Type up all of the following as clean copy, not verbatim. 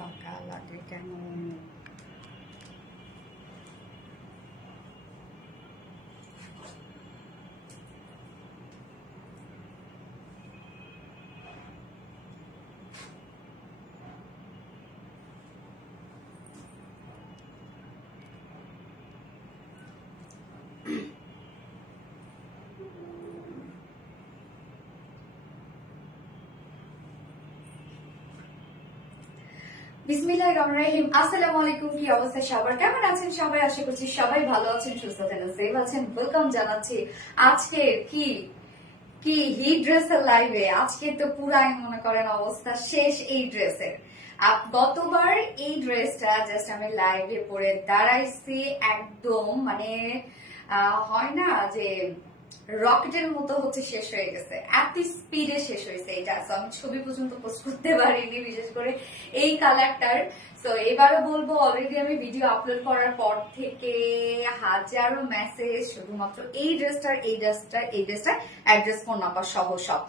বাঁকা লাগে কেন? বিসমিল্লাহিররহমানিররহিম। আসসালামু আলাইকুম। কি অবস্থা সবার? কেমন আছেন সবাই? আশা করছি সবাই ভালো আছেন, সুস্থ আছেন, সেফ আছেন। ওয়েলকাম জানাচ্ছি আজকে কি কি হিট ড্রেসের লাইভে। আজকে তো পুরাই মনে করেন অবস্থা শেষ এই ড্রেসের। গতবার এই ড্রেসটা জাস্ট আমি লাইভে পরে দাঁড়াইছি, একদম মানে হয় না যে রকেটের মতো হচ্ছে শেষ হয়ে গেছে, এত স্পিডে শেষ হয়েছে এটা। আমি ছবি পর্যন্ত পোস্ট করতে পারিনি, বিশেষ করে এই কালারটার। তো এবারও বলবো, অলরেডি আমি ভিডিও আপলোড করার পর থেকে হাজারো মেসেজ শুধুমাত্র এই ড্রেসটার অ্যাড্রেস, ফোন নাম্বার সহ সব।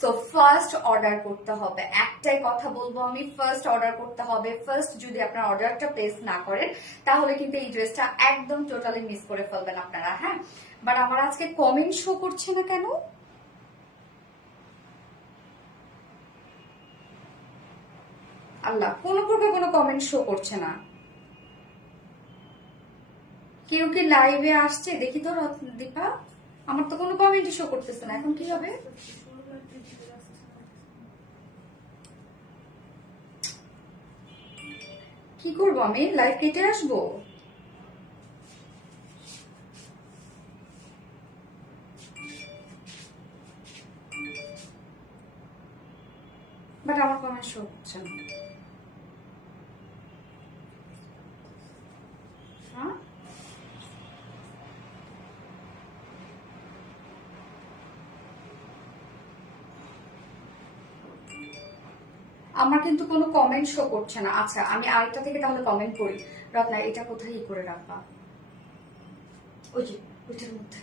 সো ফার্স্ট অর্ডার করতে হবে, একটাই কথা বলবো আমি, ফার্স্ট অর্ডার করতে হবে। ফার্স্ট যদি আপনার অর্ডারটা প্লেস না করেন তাহলে কিন্তু এই ড্রেসটা একদম টোটালি মিস করে ফেলবেন আপনারা। হ্যাঁ, বাট আমার আজকে কমেন্ট শো করছে না কেন? আল্লাহ, কোনো প্রকার কোনো কমেন্ট শো করছে না। কেউ কি লাইভে আসছে দেখি তো দীপা? আমার তো কোনো কমেন্টই শো করতেছে না, এখন কি হবে? কি করবো আমি? লাইভ কেটে আসবো? বাট আমার কমেন্ট শো করছে না। হ্যাঁ, আমার কিন্তু কোনো কমেন্ট শো করছে না। আচ্ছা, আমি আরেকটা থেকে তাহলে কমেন্ট করি। রত্না, এটা কোথায় ই করে রাখবা? ওই যে ওইটার মধ্যে,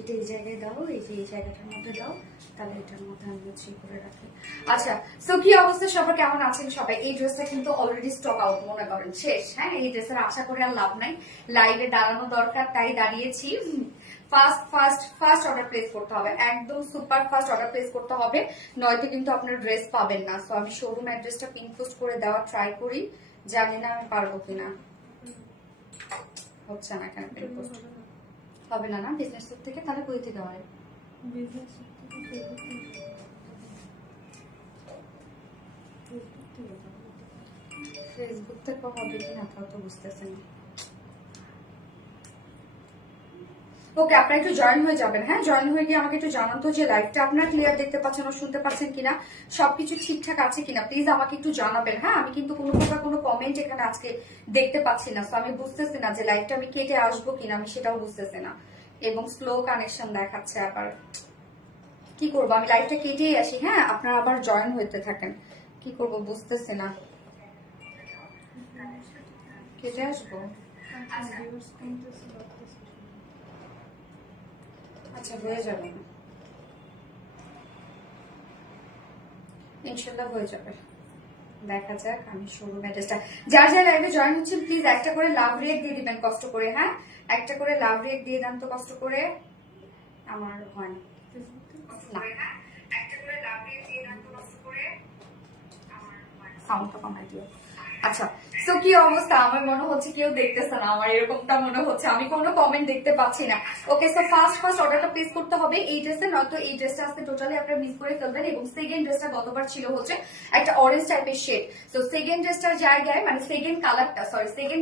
এটা এই জায়গায় দাও, এই যে এই জায়গাটার মধ্যে দাও, তাহলে এটার মধ্যে আমি হচ্ছে করে রাখি। আচ্ছা, সো কি অবস্থা সবার? কেমন আছেন সবাই? এই ড্রেসটা কিন্তু অলরেডি স্টক আউট, মনে করেন শেষ। হ্যাঁ, এই ড্রেসের আশা করে আর লাভ নাই, লাইভে দাঁড়ানো দরকার, তাই দাঁড়িয়েছি। ফার্স্ট অর্ডার প্লেস করতে হবে, একদম সুপার ফাস্ট অর্ডার প্লেস করতে হবে, নয়তো কিন্তু আপনার ড্রেস পাবেন না। সো আমি শোরুম অ্যাড্রেসটা পিন পোস্ট করে দেওয়ার ট্রাই করি, জানি না আমি পারবো কিনা। হচ্ছে না কেন? পিন পোস্ট হবে না না বিজনেস থেকে? তাহলে কই থেকে হয়? ফেসবুক থেকে হবে কিনা তাও তো বুঝতেছি না। ওকে, আপনারা একটু জয়েন হয়ে যাবেন। হ্যাঁ, জয়েন হয়ে গিয়ে আমাকে একটু জানান তো যে লাইভটা আপনারা ক্লিয়ার দেখতে পাচ্ছেন ও শুনতে পাচ্ছেন কিনা, সবকিছু ঠিকঠাক আছে কিনা প্লিজ আমাকে একটু জানাবেন। হ্যাঁ, আমি কিন্তু কোনো প্রকার কোনো কমেন্ট এখানে আজকে দেখতে পাচ্ছি না। তো আমি বুঝতেছি না যে লাইভটা আমি কেটে আসবো কিনা, আমি সেটাও বুঝতেছি না। এবং স্লো কানেকশন দেখাচ্ছে আবার। কি করবো, আমি লাইভটা কেটেই আসি। হ্যাঁ, আপনারা আবার জয়েন হইতে থাকেন। কি করব বুঝতেছি না, কেটে আসবো? আচ্ছা, হয়ে যাবে, ইনশাল্লাহ হয়ে যাবে, দেখা যাক। আমি শোরুম অ্যাড্রেসটা, যার যার লাইভে জয়েন হচ্ছেন প্লিজ একটা করে লাভ রেক দিয়ে দিবেন কষ্ট করে। হ্যাঁ, একটা করে লাভ রেক দিয়ে দেন তো কষ্ট করে। আমার হয় না, সাউন্ডটা কমাই দিও। আচ্ছা, সো কি অবস্থা? আমার মনে হচ্ছে কেউ দেখতেছে না, আমার এরকমটা মনে হচ্ছে, আমি কোনো কমেন্ট দেখতে পাচ্ছি না। ওকে, সো ফার্স্ট অর্ডারটা প্লেস করতে হবে এই ড্রেসে, নয়তো এই ড্রেসটা আজকে টোটালি আপনারা মিস করে ফেলবেন। এবং সেকেন্ড ড্রেসটা গতবার ছিল হচ্ছে একটা অরেঞ্জ টাইপের শেড। সো সেকেন্ড ড্রেসটার জায়গায়, মানে সেকেন্ড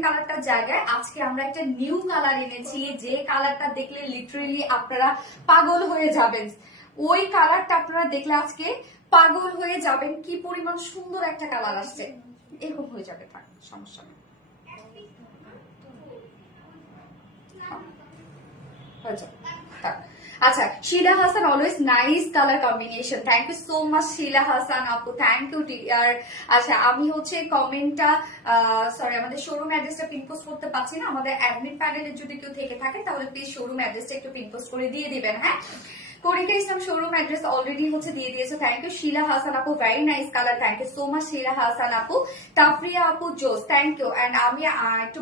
কালারটার জায়গায় আজকে আমরা একটা নিউ কালার এনেছি, যে কালারটা দেখলে লিটারেলি আপনারা পাগল হয়ে যাবেন। ওই কালারটা আপনারা দেখলে আজকে পাগল হয়ে যাবেন, কি পরিমাণ সুন্দর একটা কালার আসছে। এরকম হয়ে যাবে, থাক, সমস্যা নেই, হয়ে যাবে, থাক। আচ্ছা, Shila Hasan, always nice colour combination, thank you so much Shila Hasan আপু, থ্যাংক ইউ ডিয়ার। আচ্ছা, আমি হচ্ছে কমেন্টটা, সরি, আমাদের শোরুম অ্যাড্রেসটা পিন পোস্ট করতে পারছি না। আমাদের অ্যাডমিন প্যানেলে যদি কেউ থেকে থাকে তাহলে প্লিজ শোরুম অ্যাড্রেসটা একটু পিন পোস্ট করে দিয়ে দিবেন। হ্যাঁ, Karika Islam showroom address already হচ্ছে দিয়ে দিয়েছে। থ্যাংক ইউ শিলা হাসান আপু, very nice colour, thank you so much Shila Hasan আপু। তাফরিয়া আপু জোস, থ্যাংক ইউ। এন্ড আমি একটু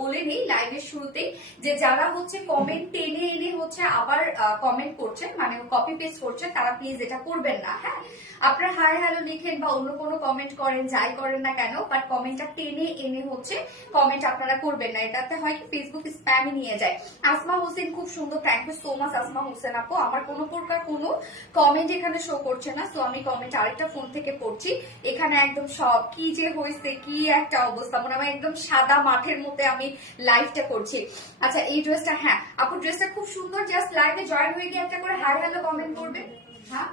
বলে নিই লাইভের শুরুতেই যে যারা হচ্ছে কমেন্ট টেনে এনে হচ্ছে আবার কমেন্ট করছেন, মানে কপি পেস্ট করছেন, তারা প্লিজ এটা করবেন না। হ্যাঁ, আপনার হাই হ্যালো লিখেন বা অন্য কোনো কমেন্ট করেন, যাই করেন না কেন, বাট কমেন্টটা টেনে এনে হচ্ছে কমেন্ট আপনারা করবেন না, এটাতে হয় কি ফেসবুক স্প্যামে নিয়ে যায়। আসমা হোসেন খুব সুন্দর, thank you so much Asma Hossain আপু। আমার কোনো প্রকার কোনো কমেন্ট এখানে শো করছে না, সো আমি কমেন্ট আরেকটা ফোন থেকে পড়ছি। এখানে একদম সব কি যে হয়েছে, কি একটা অবস্থা, মনে হয় একদম সাদা মাঠের মধ্যে আমি লাইভটা করছি। আচ্ছা এই ড্রেসটা, হ্যাঁ আপু ড্রেসটা খুব সুন্দর, জাস্ট লাইভে জয়েন হয়ে গিয়ে একটা করে হাই হ্যালো কমেন্ট করবে। হ্যাঁ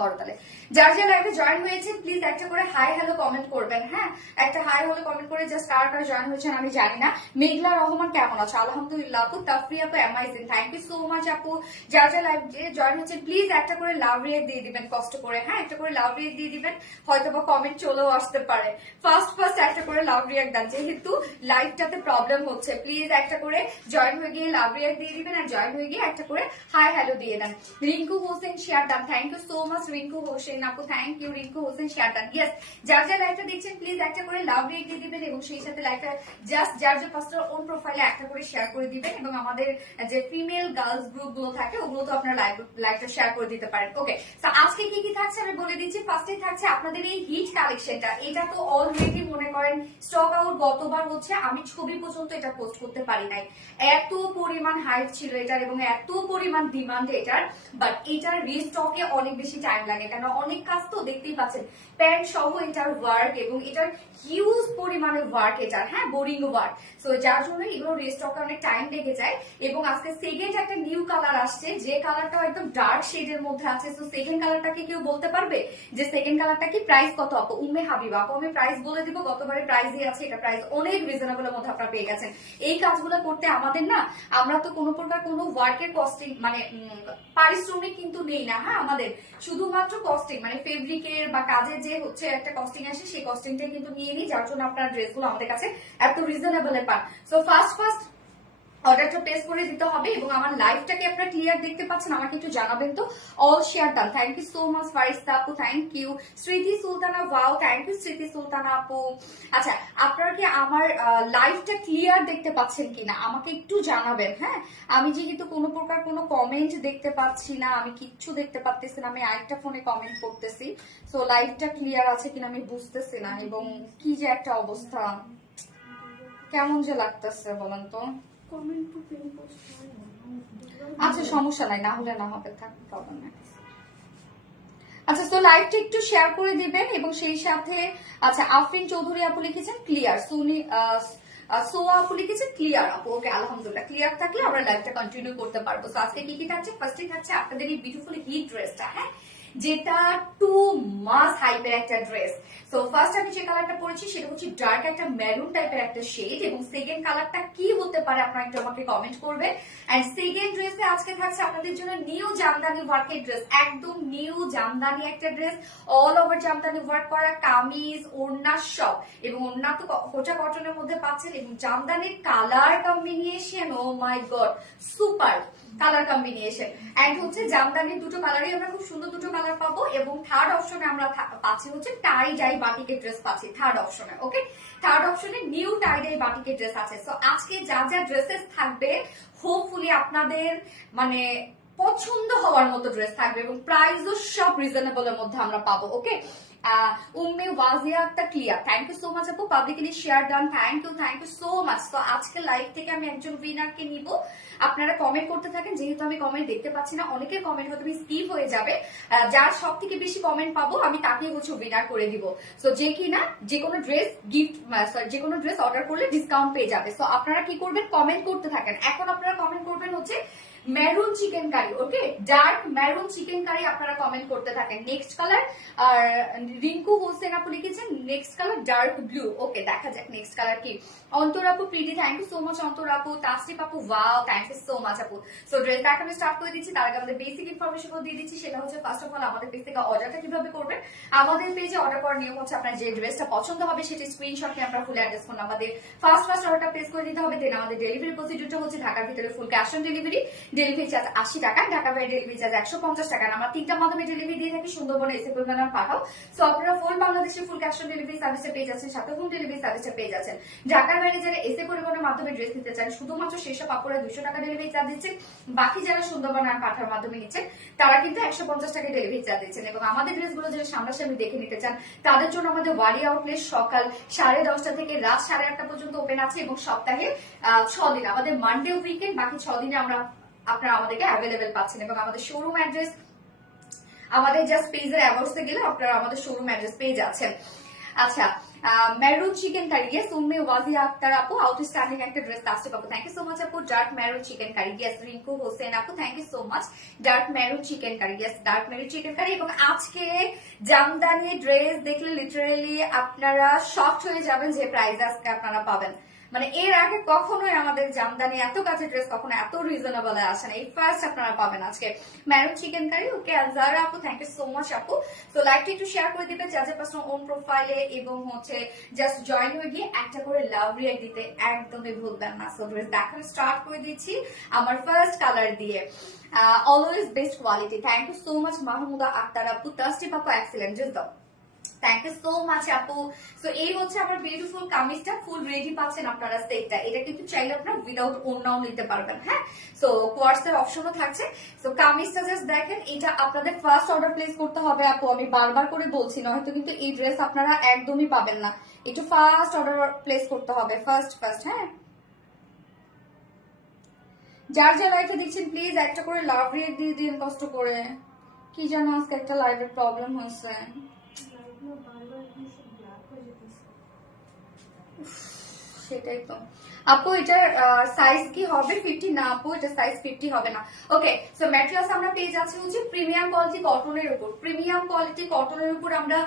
করো তাহলে, যার যার লাইভে জয়েন হয়েছে প্লিজ একটা করে হাই হ্যালো কমেন্ট করবেন। হ্যাঁ, একটা হাই হ্যালো কমেন্ট করে জাস্ট কার কার জয়েন হয়েছেন আমি জানি না। মেঘলা রহমান কেমন আছো? আলহামদুলিল্লাহ আপু। তাফরিয়া আপু amazing, thank you so much আপু। যার যার লাইভে জয়েন হয়েছে প্লিজ একটা করে লাভ রিয়েক্ট দিয়ে দিবেন কষ্ট করে। হ্যাঁ, একটা করে লাভ রিয়েক্ট দিয়ে দিবেন, হয়তো বা কমেন্ট চলেও আসতে পারে। ফার্স্ট একটা করে লাভ রিয়েক্ট দেন, যেহেতু লাইভটাতে প্রবলেম হচ্ছে। প্লিজ একটা করে জয়েন হয়ে গিয়ে লাভ রিয়েক্ট দিয়ে দিবেন, আর জয়েন হয়ে গিয়ে একটা করে হাই হ্যালো দিয়ে দেন। Rinku Hossain share done, thank you so much Rinku Hossain আপু, thank you Rinku Hossain share done. Yes, যার যার লাইভটা দেখছেন প্লিজ একটা করে লাভ রিয়েক্ট দিয়ে দিবেন, এবং সেই সাথে লাইভটা জাস্ট যার যার পাঁচটার ওন প্রোফাইলে একটা করে শেয়ার করে দিবেন, এবং আমাদের যে ফিমেল গার্লস গ্রুপ গুলো থাকে ওগুলো তো আপনারা লাইভটা শেয়ার করে দিতে পারেন। ওকে, তো আজকে কি কি থাকছে আমি বলে দিচ্ছি। ফার্স্টে থাকছে আপনাদের এই হিট কালেকশনটা, এটা তো অলরেডি মনে করেন স্টক আউট, গতবার হচ্ছে আমি ছবি পর্যন্ত এটা পোস্ট করতে পারি নাই, এত পরিমাণ হাইপ ছিল এটার এবং এত পরিমাণ ডিমান্ড এটার, বাট এটার রিস্টকে অনেক বেশি টাইম লাগে, কারণ অনেক কাজ তো দেখতেই পাচ্ছেন, প্যান্ট সহ এটার ওয়ার্ক এবং এটার হিউজ পরিমাণে ওয়ার্ক এটার, হ্যাঁ বোরিং ওয়ার্ক, সো যার জন্য এগুলো রিস্টকে অনেক টাইম লেগে যায়। এবং আজকে সেকেন্ড একটা নিউ কালার আসছে, যে কালারটা একদম ডার্ক শেডের মধ্যে আছে। সো সেকেন্ড কালারটাকে কেউ বলতে পারবে যে সেকেন্ড কালারটা কি? প্রাইস কত আপু? উম্মে হাবিবা আপু, আমি প্রাইস বলে দিব, গতবারে প্রাইসই আছে, এটা প্রাইস অনেক রিজনেবল এর মধ্যে আপনারা পেয়ে গেছেন। এই কাজগুলো করতে আমাদের না, আমরা তো কোনো প্রকার কোনো ওয়ার্কের কস্টিং মানে পারিশ্রমিক কিন্তু নেই না। হ্যাঁ, আমাদের শুধুমাত্র কস্টিং মানে ফেব্রিকের বা কাজের যে হচ্ছে একটা কস্টিং আসে, সেই কস্টিংটাই কিন্তু নিয়ে নিই, যার জন্য আপনার ড্রেসগুলো আমাদের কাছে এত রিজনেবল পান। সো ফার্স্ট অর্ডারটা প্লেস করে দিতে হবে। এবং আমার লাইভটাকে আপনারা ক্লিয়ার দেখতে পাচ্ছেন, আমাকে একটু জানাবেন তো। All share done, thank you so much Farista আপু, থ্যাংক ইউ। স্মৃতি সুলতানা, ওয়াও, থ্যাংক ইউ স্মৃতি সুলতানা আপু। আচ্ছা, আপনারা কি আমার লাইভটা ক্লিয়ার দেখতে পাচ্ছেন কিনা আমাকে একটু জানাবেন। হ্যাঁ, আমি যেহেতু কোনো প্রকার কোনো কমেন্ট দেখতে পাচ্ছি না, আমি কিচ্ছু দেখতে পাচ্ছি না, আমি আরেকটা ফোনে কমেন্ট করতেছি, সো লাইভটা ক্লিয়ার আছে কিনা আমি বুঝতেছি না, এবং কি যে একটা অবস্থা, কেমন যে লাগতেছে বলেন তো। আচ্ছা সমস্যা নাই, না হলে না হবে, থাক, প্রবলেম নাই। আচ্ছা, তো লাইভটা একটু শেয়ার করে দিবেন, এবং সেই সাথে আচ্ছা আফরিন চৌধুরী আপু লিখেছেন ক্লিয়ার, সুনি সোয়া আপু লিখেছে ক্লিয়ার আপু। ওকে, আলহামদুলিল্লাহ, ক্লিয়ার থাকলে আমরা লাইভটা কন্টিনিউ করতে পারবো। তো আজকে কি কি থাকছে? ফার্স্টে থাকছে আপনাদের এই বিউটিফুল হিট ড্রেসটা, হ্যাঁ, যেটা টু মাস হাইপের একটা ড্রেস। সো ফার্স্ট আমি যে কালারটা পরেছি সেটা হচ্ছে ডার্ক একটা মেরুন টাইপের একটা শেড, এবং সেকেন্ড কালারটা কি হতে পারে আপনারা একটু আমাকে কমেন্ট করবেন। এন্ড সেকেন্ড ড্রেসে আজকে থাকছে আপনাদের জন্য নিউ জামদানি ওয়ার্কের ড্রেস, একদম নিউ জামদানি একটা dress, all over Jamdani work করা, কামিজ ওড়না সব, এবং ওড়না তো কোটা কটনের মধ্যে পাচ্ছেন, এবং জামদানির colour combination, oh my god, super colour combination. And হচ্ছে জামদানির দুটো কালারই আমরা খুব সুন্দর দুটো কালার পাবো, এবং থার্ড অপশনে আমরা পাচ্ছি হচ্ছে টাই ডাই বাটিকের ড্রেস পাচ্ছি থার্ড অপশনে। ওকে, থার্ড অপশনে নিউ টাই ডাই বাটিকের ড্রেস আছে। সো আজকে যা যা ড্রেসেস থাকবে হোপফুলি আপনাদের মানে পছন্দ হওয়ার মতো ড্রেস থাকবে, এবং প্রাইসও সব রিজনেবল এর মধ্যে আমরা পাবো। Okay, Umme Wazia Akter clear, thank you so much আপু, publicly share done, thank you so much. তো আজকে লাইভ থেকে আমি একজন উইনারকে নিব, আপনারা কমেন্ট করতে থাকেন, যেহেতু আমি কমেন্ট দেখতে পাচ্ছি না, অনেকের কমেন্ট হয়তো স্কিপ হয়ে যাবে, যার সব থেকে বেশি কমেন্ট পাবো আমি তাকেই হচ্ছে উইনার করে দিব। সো যে কিনা যে কোনো ড্রেস গিফট যে কোনো ড্রেস অর্ডার করলে ডিসকাউন্ট পেয়ে যাবে। সো আপনারা কি করবেন? কমেন্ট করতে থাকেন। এখন আপনারা কমেন্ট করবেন হচ্ছে maroon chicken curry, okay, dark maroon chicken curry আপনারা কমেন্ট করতে থাকেন। নেক্সট কালার, আর রিঙ্কু হোসেন আপু লিখেছেন next colour dark blue. Okay, দেখা যাক নেক্সট কালার কি। অন্তর আপু Priti, thank you so much Antor আপু। তাসরিফ আপু, wow, thank you so much আপু। সো ড্রেস প্যাক আমি স্টার্ট করে দিচ্ছি, তার আগে আমাদের বেসিক ইনফরমেশন দিয়ে দিচ্ছি, সেটা হচ্ছে ফার্স্ট অফ অল আমাদের পেজ থেকে অর্ডারটা কিভাবে করবেন। আমাদের পেজে অর্ডার করার নিয়ম হচ্ছে আপনার যে ড্রেসটা পছন্দ হবে সেটি স্ক্রিনশট নিয়ে আপনার ফুল অ্যাড্রেস ফোন আমাদের ফার্স্ট অর্ডারটা প্লেস করে দিতে হবে। দেন আমাদের ডেলিভারি প্রসিডিউরটা হচ্ছে ঢাকার ভিতরে full cash on delivery, delivery charge 80 টাকা, ঢাকা বাইরে ডেলিভারি চার্জ 150 টাকা। আমরা 3টা মাধ্যমে ডেলিভারি দিয়ে থাকি, সুন্দরবনে এসে পরিমাণ পাঠাও। সো আপনারা ফুল বাংলাদেশে ফুল ক্যাশ অন ডেলিভারি সার্ভিসে পেয়ে যাচ্ছেন, সাথে হোম ডেলিভারি সার্ভিসে পেয়ে যাচ্ছেন। ঢাকার বাইরে যারা এসে পরিবহনের মাধ্যমে ড্রেস নিতে চান, শুধুমাত্র সেসব আপুরা 200 টাকা ডেলিভারি চার্জ দিচ্ছেন। বাকি যারা সুন্দরবন আর পাঠার মাধ্যমে নিচ্ছেন তারা কিন্তু 150 টাকা ডেলিভারি চার্জ দিচ্ছেন। এবং আমাদের ড্রেসগুলো যারা সামনাসামনি দেখে নিতে চান তাদের জন্য আমাদের ওয়ারি আউটলেট সকাল 10:30 থেকে রাত 8:30 পর্যন্ত ওপেন আছে, এবং সপ্তাহে 6 দিন, আমাদের মানডে উইকেন্ড, বাকি 6 দিনে আপনারা আমাদেরকে অ্যাভেলেবেল পাচ্ছেন। এবং আমাদের শোরুম অ্যাড্রেস আমাদের জাস্ট পেজের অ্যাবাউটসে গেলে আপনারা আমাদের শোরুম অ্যাড্রেস পেয়ে যাচ্ছেন। আচ্ছা, maroon chicken curry, yes Umme Wazia Akter আপু, আউটস্ট্যান্ডিং একটা ড্রেস আসছে আপু, থ্যাংক ইউ সো মাচ আপু। Dark maroon chicken curry, yes Rinku Hossain আপু, thank you so much. Dark maroon chicken curry, yes dark maroon chicken curry. এবং আজকে জামদানি ড্রেস দেখলে লিটারেলি আপনারা শকড হয়ে যাবেন যে প্রাইস আজকে আপনারা পাবেন। মানে এর আগে কখনোই আমাদের জামদানি এত কাজের ড্রেস কখনো এত রিজনেবল আসে না, এই ফার্স্ট আপনারা পাবেন আজকে মেরুন চিকেন কারি। ওকে আজারা আপু, থ্যাংক ইউ সো মাচ আপু। তো লাইকটা একটু শেয়ার করে দিবেন যার পার্সোনাল ওন প্রোফাইলে, এবং হচ্ছে জাস্ট জয়েন হয়ে গিয়ে একটা করে লাভ রিয়াক্ট দিতে একদমই ভুলবেন না। সো ড্রেস দেখানো স্টার্ট করে দিচ্ছি আমার ফার্স্ট কালার দিয়ে। Always best quality, thank you so much Mahmuda Akter আপু। টাস্টি পাপা এক্সিলেন্ট, জাস্ট দাও, থ্যাংক ইউ সো মাচ আপু। সো এই হচ্ছে আমার বিউটিফুল কামিজটা, ফুল রেডি পাচ্ছেন আপনারা সেটটা। এটা কিন্তু চাইলে আপনারা উইদাউট ওড়নাও নিতে পারবেন, হ্যাঁ। সো কোয়ার্সের অপশনও থাকছে। সো কামিজটা জাস্ট দেখেন, এটা আপনাদের ফার্স্ট অর্ডার প্লেস করতে হবে আপু, আমি বারবার করে বলছি, নয়তো কিন্তু এই ড্রেস আপনারা একদমই পাবেন না। একটু ফার্স্ট অর্ডার প্লেস করতে হবে, ফার্স্ট, হ্যাঁ। যার যা লাইভে দেখছেন প্লিজ একটা করে লাভ রিয়েক্ট দিয়ে দিন কষ্ট করে। কি জানো আজকে একটা লাইভের প্রবলেম হয়েছে, সেটাই তো আপু। এটার সাইজ কি হবে 50? না আপু, এটা সাইজ 50 হবে না। ওকে, সো ম্যাটেরিয়ালস আমরা পেয়ে যাচ্ছি হচ্ছে প্রিমিয়াম কোয়ালিটি কটনের উপর। প্রিমিয়াম কোয়ালিটি কটনের উপর আমরা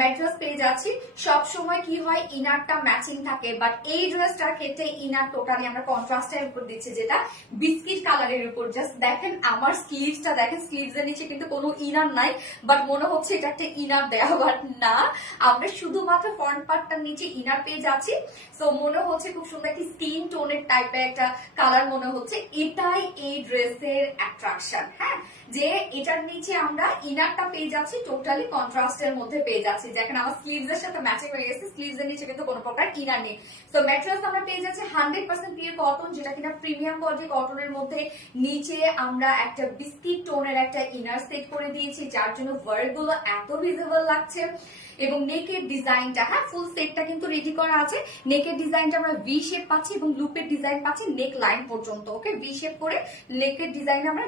ম্যাটেরিয়ালস পেয়ে যাচ্ছি। সব সময় কি হয়, ইনারটা ম্যাচিং থাকে, বাট এই ড্রেসটার ক্ষেত্রে ইনার টোটালি আমরা কন্ট্রাস্টের উপর দিচ্ছি, যেটা বিস্কিট কালারের উপর। জাস্ট দেখেন আমার স্লিভসটা দেখেন, স্লিভস এর নিচে কিন্তু কোনো ইনার নাই, বাট মনে হচ্ছে এটা একটা ইনার দেয়া, বাট না, আমরা শুধুমাত্র ফ্রন্ট পার্টটার নিচে ইনার পেয়ে যাচ্ছি। সো মনে হচ্ছে খুব সুন্দর একটি স্কিন টোনের টাইপের একটা কালার মনে হচ্ছে, এটাই এই ড্রেসের অ্যাট্রাকশন, হ্যাঁ, যে এটার নিচে আমরা ইনারটা পেয়ে যাচ্ছি টোটালি কন্ট্রাস্টের মধ্যে পেয়ে যাচ্ছি, যেখানে আমার স্লিভস এর সাথে ম্যাচিং হয়ে গেছে। স্লিভস এর নিচে কিন্তু কোনো প্রকার ইনার নেই। তো ম্যাটেরিয়ালস আমরা পেয়ে যাচ্ছি 100% পিওর কটন, যেটা কিনা প্রিমিয়াম কোয়ালিটি কটনের মধ্যে। নিচে আমরা একটা বিস্কিট টোনের একটা ইনার সেট করে দিয়েছি, যার জন্য ওয়ার্ক গুলো এত ভিজিবল লাগছে। এবং নেকের ডিজাইনটা, হ্যাঁ, ফুল সেটটা কিন্তু রেডি করা আছে। নেকের ডিজাইনটা আমরা ভি শেপ পাচ্ছি এবং লুপের ডিজাইন পাচ্ছি নেক লাইন পর্যন্ত। ওকে, ভি শেপ করে নেকের ডিজাইন আমরা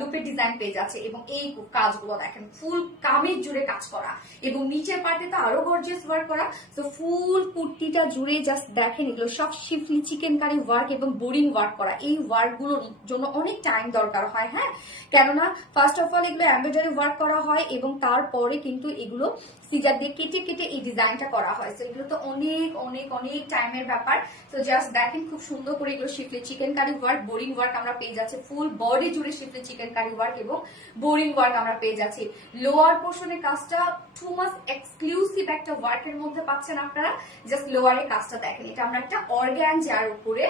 লুপের ডিজাইন পেয়ে যাচ্ছে। এবং এই কাজগুলো দেখেন ফুল কামিজ জুড়ে কাজ করা, এবং নিচের পার্টে তো আরো গর্জিয়াস ওয়ার্ক করা। তো ফুল কুর্তিটা জুড়ে জাস্ট দেখেন, এগুলো সব শিফলি চিকেন কারি ওয়ার্ক এবং বোরিং ওয়ার্ক করা। এই ওয়ার্ক গুলোর জন্য অনেক টাইম দরকার হয়, হ্যাঁ, কেননা ফার্স্ট অফ অল এগুলো এমব্রয়ডারি ওয়ার্ক করা হয়, এবং তারপরে কিন্তু এগুলো সিজার দিয়ে কেটে কেটে এই ডিজাইনটা করা হয়। তো এগুলো তো অনেক অনেক অনেক টাইমের ব্যাপার। তো জাস্ট দেখেন খুব সুন্দর করে এগুলো schiffli chikankari work, boring work আমরা পেয়ে যাচ্ছি। ফুল বডি জুড়ে শিফলি চিকেন কারি ওয়ার্ক এবং বোরিং ওয়ার্ক আমরা পেয়ে যাচ্ছি। লোয়ার পোর্শনের কাজটা টু মাস এক্সক্লুসিভ একটা ওয়ার্কের মধ্যে পাচ্ছেন আপনারা। জাস্ট লোয়ারের কাজটা দেখেন, এটা আমরা একটা অর্গানজার উপরে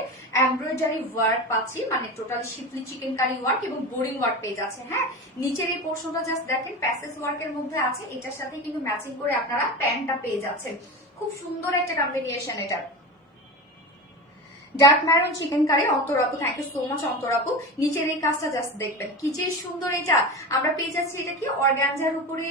এমব্রয়ডারি ওয়ার্ক পাচ্ছি, মানে টোটাল শিফলি চিকেন কারি ওয়ার্ক এবং বোরিং ওয়ার্ক পেয়ে যাচ্ছে, হ্যাঁ। নিচের এই পোর্শনটা জাস্ট দেখেন প্যাসেজ ওয়ার্কের মধ্যে আছে, এটার সাথে কিন্তু ম্যাচিং করে আপনারা প্যান্টটা পেয়ে যাচ্ছেন। খুব সুন্দর একটা কম্বিনেশন এটা। ডার্ক ম্যারন চিকেন কারি, অন্তর আপু, thank you so much Antor আপু। নিচের এই কাজটা জাস্ট দেখবেন কি যে সুন্দর। এটা আমরা পেয়ে যাচ্ছি, এটা কি অর্গানজার উপরে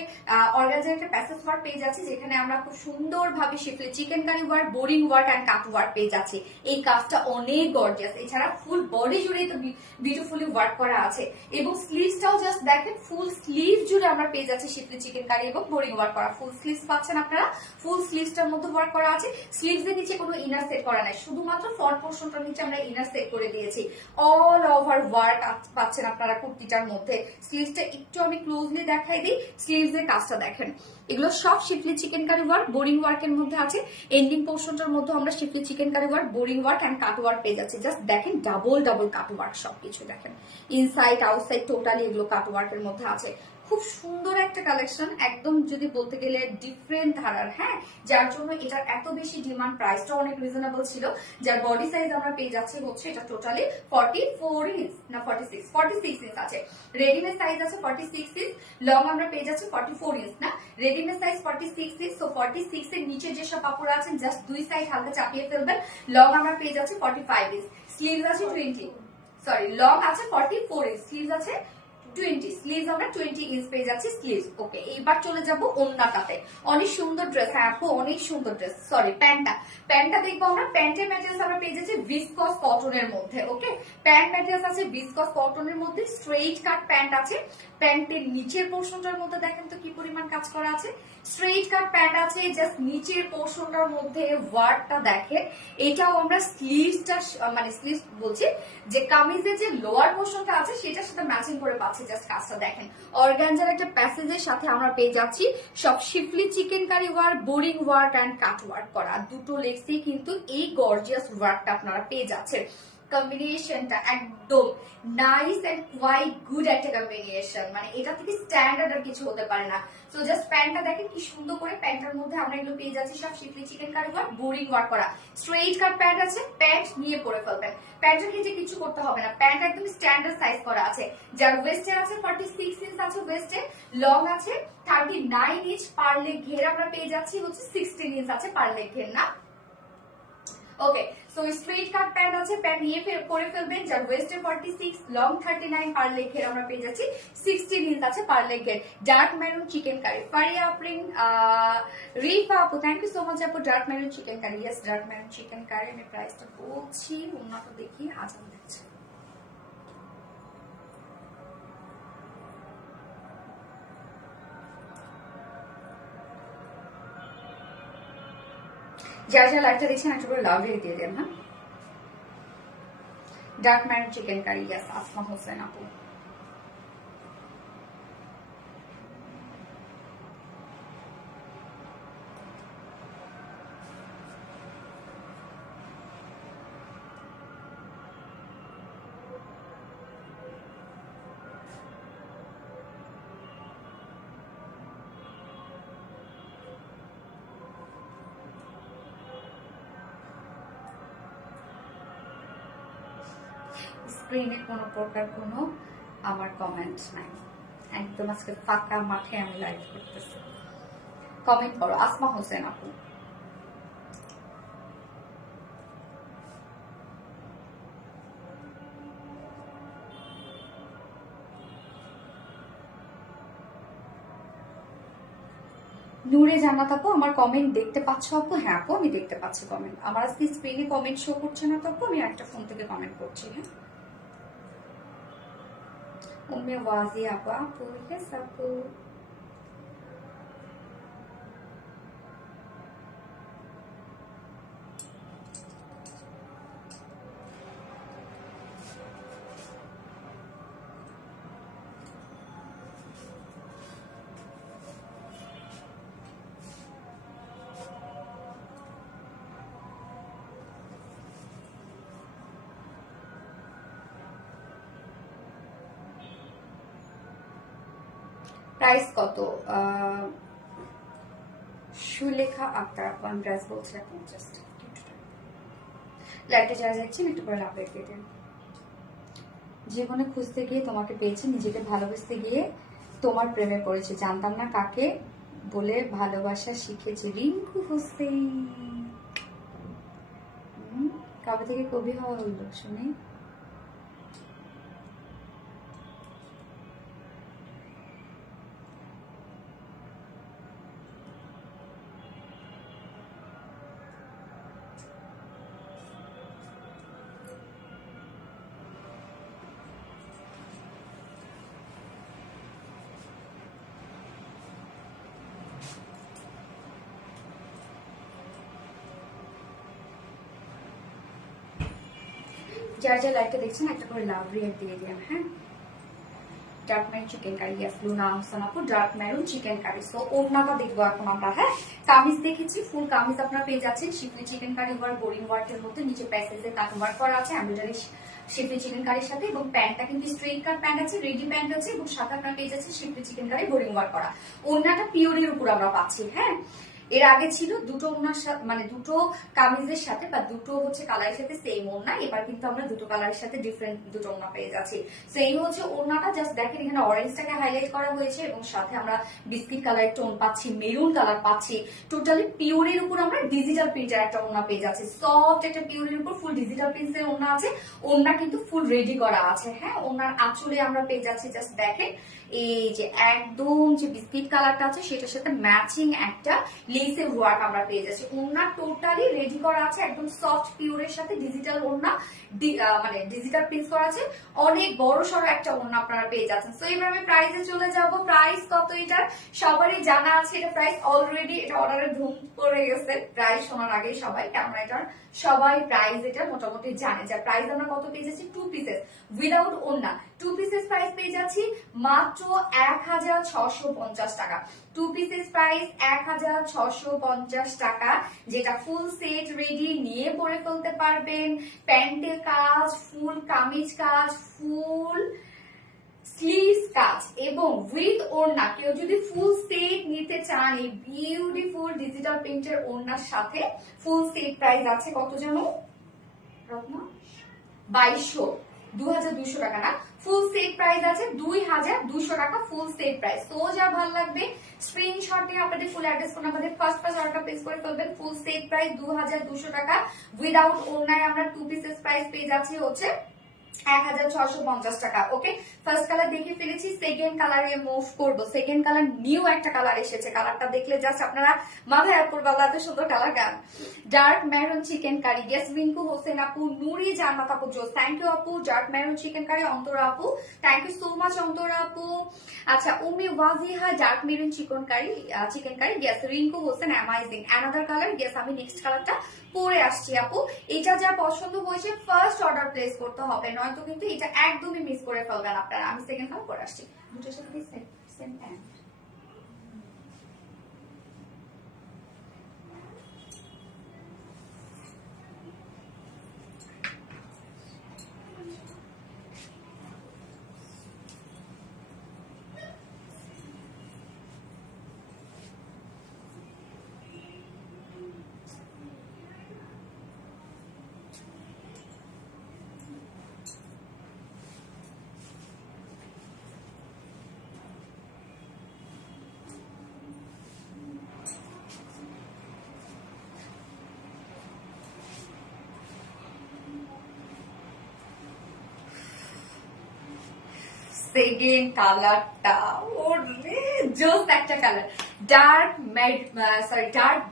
অর্গানজার একটা প্যাসেজ ওয়ার্ক পেয়ে যাচ্ছি, যেখানে আমরা খুব সুন্দর ভাবে schiffli chikankari work, boring work and cut work পেয়ে যাচ্ছি। এই কাজটা অনেক গর্জিয়াস। এছাড়া ফুল বডি জুড়ে তো বিউটিফুলি ওয়ার্ক করা আছে, এবং স্লিভসটাও জাস্ট দেখেন ফুল স্লিভ জুড়ে আমরা পেয়ে যাচ্ছি শিফলি চিকেন কারি এবং বোরিং ওয়ার্ক করা। ফুল স্লিভস পাচ্ছেন আপনারা, ফুল স্লিভসটার মধ্যে ওয়ার্ক করা আছে। স্লিভস এর নিচে কোনো ইনার সেট করা নাই, শুধুমাত্র ফ্রন্ট পোর্শনটার নিচে আমরা ইনার সেট করে দিয়েছি। অল ওভার ওয়ার্ক পাচ্ছেন আপনারা কুর্তিটার মধ্যে। স্লিভসটা একটু আমি ক্লোজলি দেখাই দিই, স্লিভস এর কাজটা দেখেন, এগুলো সব schiffli chikankari work, boring ওয়ার্কের মধ্যে আছে। এন্ডিং পোর্শনটার মধ্যে আমরা schiffli chikankari work, boring work and cut work পেয়ে যাচ্ছি। জাস্ট দেখেন ডাবল ডাবল কাট ওয়ার্ক, সবকিছু দেখেন ইনসাইড আউটসাইড টোটালি এগুলো কাট ওয়ার্কের মধ্যে আছে। খুব সুন্দর একটা কালেকশন, একদম যদি বলতে গেলে ডিফারেন্ট ধারার, হ্যাঁ, যার জন্য এটার এত বেশি ডিমান্ড, প্রাইসটা অনেক রিজনেবল ছিল। যার বডি সাইজ আমরা পেয়ে যাচ্ছি হচ্ছে এটা টোটালি 44 ইঞ্চ না 46 ইঞ্চ আছে। রেডিমেড সাইজ আছে 46 ইঞ্চ, লং আমরা পেয়ে যাচ্ছি 44 ইঞ্চ না, রেডিমেড সাইজ 46 ইঞ্চ। সো 46 এর নিচে যেসব কাপড় আছেন জাস্ট দুই সাইড হালকা চাপিয়ে ফেলবেন। লং আমরা পেয়ে যাচ্ছি 45 ইঞ্চ, স্লিভস আছে 20, সরি লং আছে 44 ইঞ্চ, স্লিভস আছে 20, স্লিভস আমরা 20 ইঞ্চ পেয়ে যাচ্ছি স্লিভস। ওকে, এইবার চলে যাব ওন্নাটাতে। অনেক সুন্দর ড্রেস, হ্যাঁ আপু অনেক সুন্দর ড্রেস। সরি প্যান্টটা দেখবো আমরা। প্যান্টের ম্যাটেরিয়ালস আমরা পেয়ে যাচ্ছি ভিসকস কটনের মধ্যে। ওকে, প্যান্ট ম্যাটেরিয়ালস আছে ভিসকস কটনের মধ্যে, স্ট্রেইট কাট প্যান্ট আছে। প্যান্টের নিচের পোর্শনটার মধ্যে দেখেন তো কি পরিমাণ কাজ করা আছে। স্ট্রেইট কাট প্যান্ট আছে, জাস্ট নিচের পোর্শনটার মধ্যে ওয়ার্কটা দেখেন। এটাও আমরা স্লিভসটা মানে স্লিভস বলছি, যে কামিজের যে লোয়ার পোর্শনটা আছে সেটার সাথে ম্যাচিং করে পাচ্ছি। জাস্ট কাজটা দেখেন, অর্গানজার একটা প্যাসেজের সাথে আমরা পেয়ে যাচ্ছি সব schiffli chikankari work, boring work and cut work করা। দুটো লেগসেই কিন্তু এই গর্জিয়াস ওয়ার্কটা আপনারা পেয়ে যাচ্ছেন। কম্বিনেশনটা একদম নাইস এন্ড কোয়াইট গুড একটা কম্বিনেশন, মানে এটা থেকে স্ট্যান্ডার্ড আর কিছু হতে পারে না। সো জাস্ট প্যান্টটা দেখেন কি সুন্দর করে, প্যান্টের মধ্যে আমরা এগুলো পেয়ে যাচ্ছি সব schiffli chikankari work, boring work করা। স্ট্রেইট কাট প্যান্ট আছে, প্যান্ট নিয়ে পরে ফেলবেন, প্যান্টের ক্ষেত্রে কিছু করতে হবে না। প্যান্ট একদম স্ট্যান্ডার্ড সাইজ করা আছে। যার ওয়েস্টে আছে 46 ইঞ্চ আছে ওয়েস্টে, লং আছে 39 ইঞ্চ, পার লেগ ঘের আমরা পেয়ে যাচ্ছি হচ্ছে 16 ইঞ্চ আছে পার লেগ ঘের না। ওকে, সো স্ট্রেট কাট প্যান্ট আছে, প্যান্ট নিয়ে পরে ফেলবেন। যার ওয়েস্টে 46, লং 39, পার লেগ ঘের আমরা পেয়ে যাচ্ছি 16 ইঞ্চ আছে পার লেগ ঘের। Dark maroon chicken curry, Faria Afrin, Rifa আপু থ্যাংক ইউ সো মাচ আপু। Dark maroon chicken curry, yes dark maroon chicken curry. আমি প্রাইসটা বলছি, অন্যটা দেখি আজান দিচ্ছে। যারা যারা লাইভটা দেখছেন একটু করে লাভ রেট দিয়ে দেন, হ্যাঁ। ডার্ক ম্যারিন চিকেন কারি, ইয়েস আসমা হোসেন আপু। স্ক্রিনে কোনো প্রকার কোনো আমার কমেন্ট নাই, একদম আজকে ফাঁকা মাঠে আমি লাইভ করতেছি। কমেন্ট করো আসমা হোসেন আপু। নূরে জান্নাত আপু, আমার কমেন্ট দেখতে পাচ্ছ আপু? হ্যাঁ আপু আমি দেখতে পাচ্ছি কমেন্ট। আমার আজকে স্ক্রিনে কমেন্ট শো করছে না তো আপু, আমি একটা ফোন থেকে কমেন্ট করছি। হ্যাঁ, উম্মে ওয়াজি আপু, আপু ইয়েস আপু। প্রাইস কত? সুলেখা আক্তার আপু, আমি প্রাইস বলছি এখন জাস্ট লাইটে যা যাচ্ছেন একটু করে লাভ রেখে দেন। জীবনে খুঁজতে গিয়ে তোমাকে পেয়েছি, নিজেকে ভালোবাসতে গিয়ে তোমার প্রেমে পড়েছে, জানতাম না কাকে বলে ভালোবাসা শিখেছি। রিঙ্কু হোসেন, কবে থেকে কবি হওয়া হইল শুনি? যার যা লাইভটা দেখছেন একটা করে লাভ রিয়েক্ট দিয়ে দিন, হ্যাঁ। Dark maroon chicken curry, yes Luna Ahsan আপু, dark maroon chicken curry. So ওড়নাটা দেখবো এখন আমরা। হ্যাঁ, কামিজ দেখেছি, ফুল কামিজ আপনারা পেয়ে যাচ্ছেন শিফলি চিকেন কারি ওয়ার্ক, বোরিং ওয়ার্কের মধ্যে নিচে প্যাসেজে কাট ওয়ার্ক করা আছে এমব্রয়ডারি শিফলি চিকেন কারির সাথে, এবং প্যান্টটা কিন্তু স্ট্রেট কাট প্যান্ট আছে, রেডি প্যান্ট আছে, এবং সাথে আপনারা পেয়ে যাচ্ছেন শিফলি চিকেন কারি বোরিং ওয়ার্ক করা। ওড়নাটা পিওরের উপর আমরা পাচ্ছি। হ্যাঁ, এর আগে ছিল দুটো ওড়নার সাথে, মানে দুটো কামিজের সাথে বা দুটো হচ্ছে কালারের সাথে সেম ওড়না, এবার কিন্তু আমরা দুটো কালারের সাথে ডিফারেন্ট দুটো ওড়না পেয়ে যাচ্ছি। সো এই হচ্ছে ওড়নাটা, জাস্ট দেখেন এখানে অরেঞ্জটাকে হাইলাইট করা হয়েছে এবং সাথে আমরা বিস্কিট কালারের টোন পাচ্ছি, মেরুন কালার পাচ্ছি। টোটালি পিওরের উপর আমরা ডিজিটাল প্রিন্টের একটা ওড়না পেয়ে যাচ্ছি, সফট একটা পিওরের উপর ফুল ডিজিটাল প্রিন্টের ওড়না আছে। ওড়না কিন্তু ফুল রেডি করা আছে। হ্যাঁ, ওড়নার আঁচলে আমরা পেয়ে যাচ্ছি, জাস্ট দেখেন এই যে একদম যে বিস্কিট কালারটা আছে সেটার সাথে ম্যাচিং একটা লেসের ওয়ার্ক আমরা পেয়ে যাচ্ছি। ওড়না টোটালি রেডি করা আছে একদম সফট পিওরের সাথে, ডিজিটাল ওড়না, মানে ডিজিটাল প্রিন্ট করা আছে, অনেক বড় সড়ো একটা ওড়না আপনারা পেয়ে যাচ্ছেন। সো এবার আমি প্রাইসে চলে যাব। প্রাইস কত এটার সবারই জানা আছে, এটা প্রাইস অলরেডি এটা অর্ডারে ধুম পড়ে গেছে প্রাইস শোনার আগে সবাই, আমরা এটার সবাই প্রাইস এটা মোটামুটি জানে। যে প্রাইস আমরা কত পেয়ে যাচ্ছি, 2 পিসেস উইদাউট ওড়না 2 পিসেস প্রাইস পেয়ে যাচ্ছি মাত্র 1650 টাকা। 2 পিসেস প্রাইস 1650 টাকা, যেটা ফুল সেট রেডি নিয়ে পরে ফেলতে পারবেন। প্যান্টের কাজ, ফুল কামিজ কাজ, ফুল স্লিভস কাজ এবং উইথ ওড়না। কেউ যদি ফুল সেট নিতে চান এই বিউটিফুল ডিজিটাল প্রিন্টের ওড়নার সাথে, ফুল সেট প্রাইস আছে কত জানো রত্না, 2200 টাকা না, ফুল সেট প্রাইস আছে 2200 টাকা ফুল সেট প্রাইস। তো যা ভালো লাগবে স্ক্রিনশট নিয়ে আপনাদের ফুল অ্যাড্রেস ফোন আমাদের ফার্স্ট অর্ডার প্লেস করে ফেলবেন। ফুল সেট প্রাইস 2200 টাকা, উইদাউট ওড়নায় আমরা 2 পিসেস প্রাইস পেয়ে যাচ্ছি হচ্ছে 1650 টাকা। ওকে, ফার্স্ট কালার দেখে ফেলেছি, সেকেন্ড কালারে মুভ করব। সেকেন্ড কালার নিউ একটা কালার এসেছে, কালারটা দেখলে জাস্ট আপনারা মাথায় পড়বে এত সুন্দর কালার গান। Dark maroon chicken curry, guess Rinku Hossain আপু, নুরি জান্নাত আপু, জোস থ্যাংক ইউ আপু। Dark maroon chicken curry Antara আপু, thank you so much Antara আপু। আচ্ছা, Ummi Waziha dark maroon chicken curry, guess Rinku Hossain amazing. Another colour, guess আমি নেক্সট কালারটা পরে আসছি আপু। এটা যা পছন্দ হয়েছে ফার্স্ট অর্ডার প্লেস করতে হবে, নয়তো কিন্তু এটা একদমই মিস করে ফেলবেন আপনারা। আমি সেকেন্ড কালার পরে আসছি, দুটোর সাথে সেম প্যান্ট। সেকেন্ড কালারটা ওরে জোস একটা কালার, ডার্ক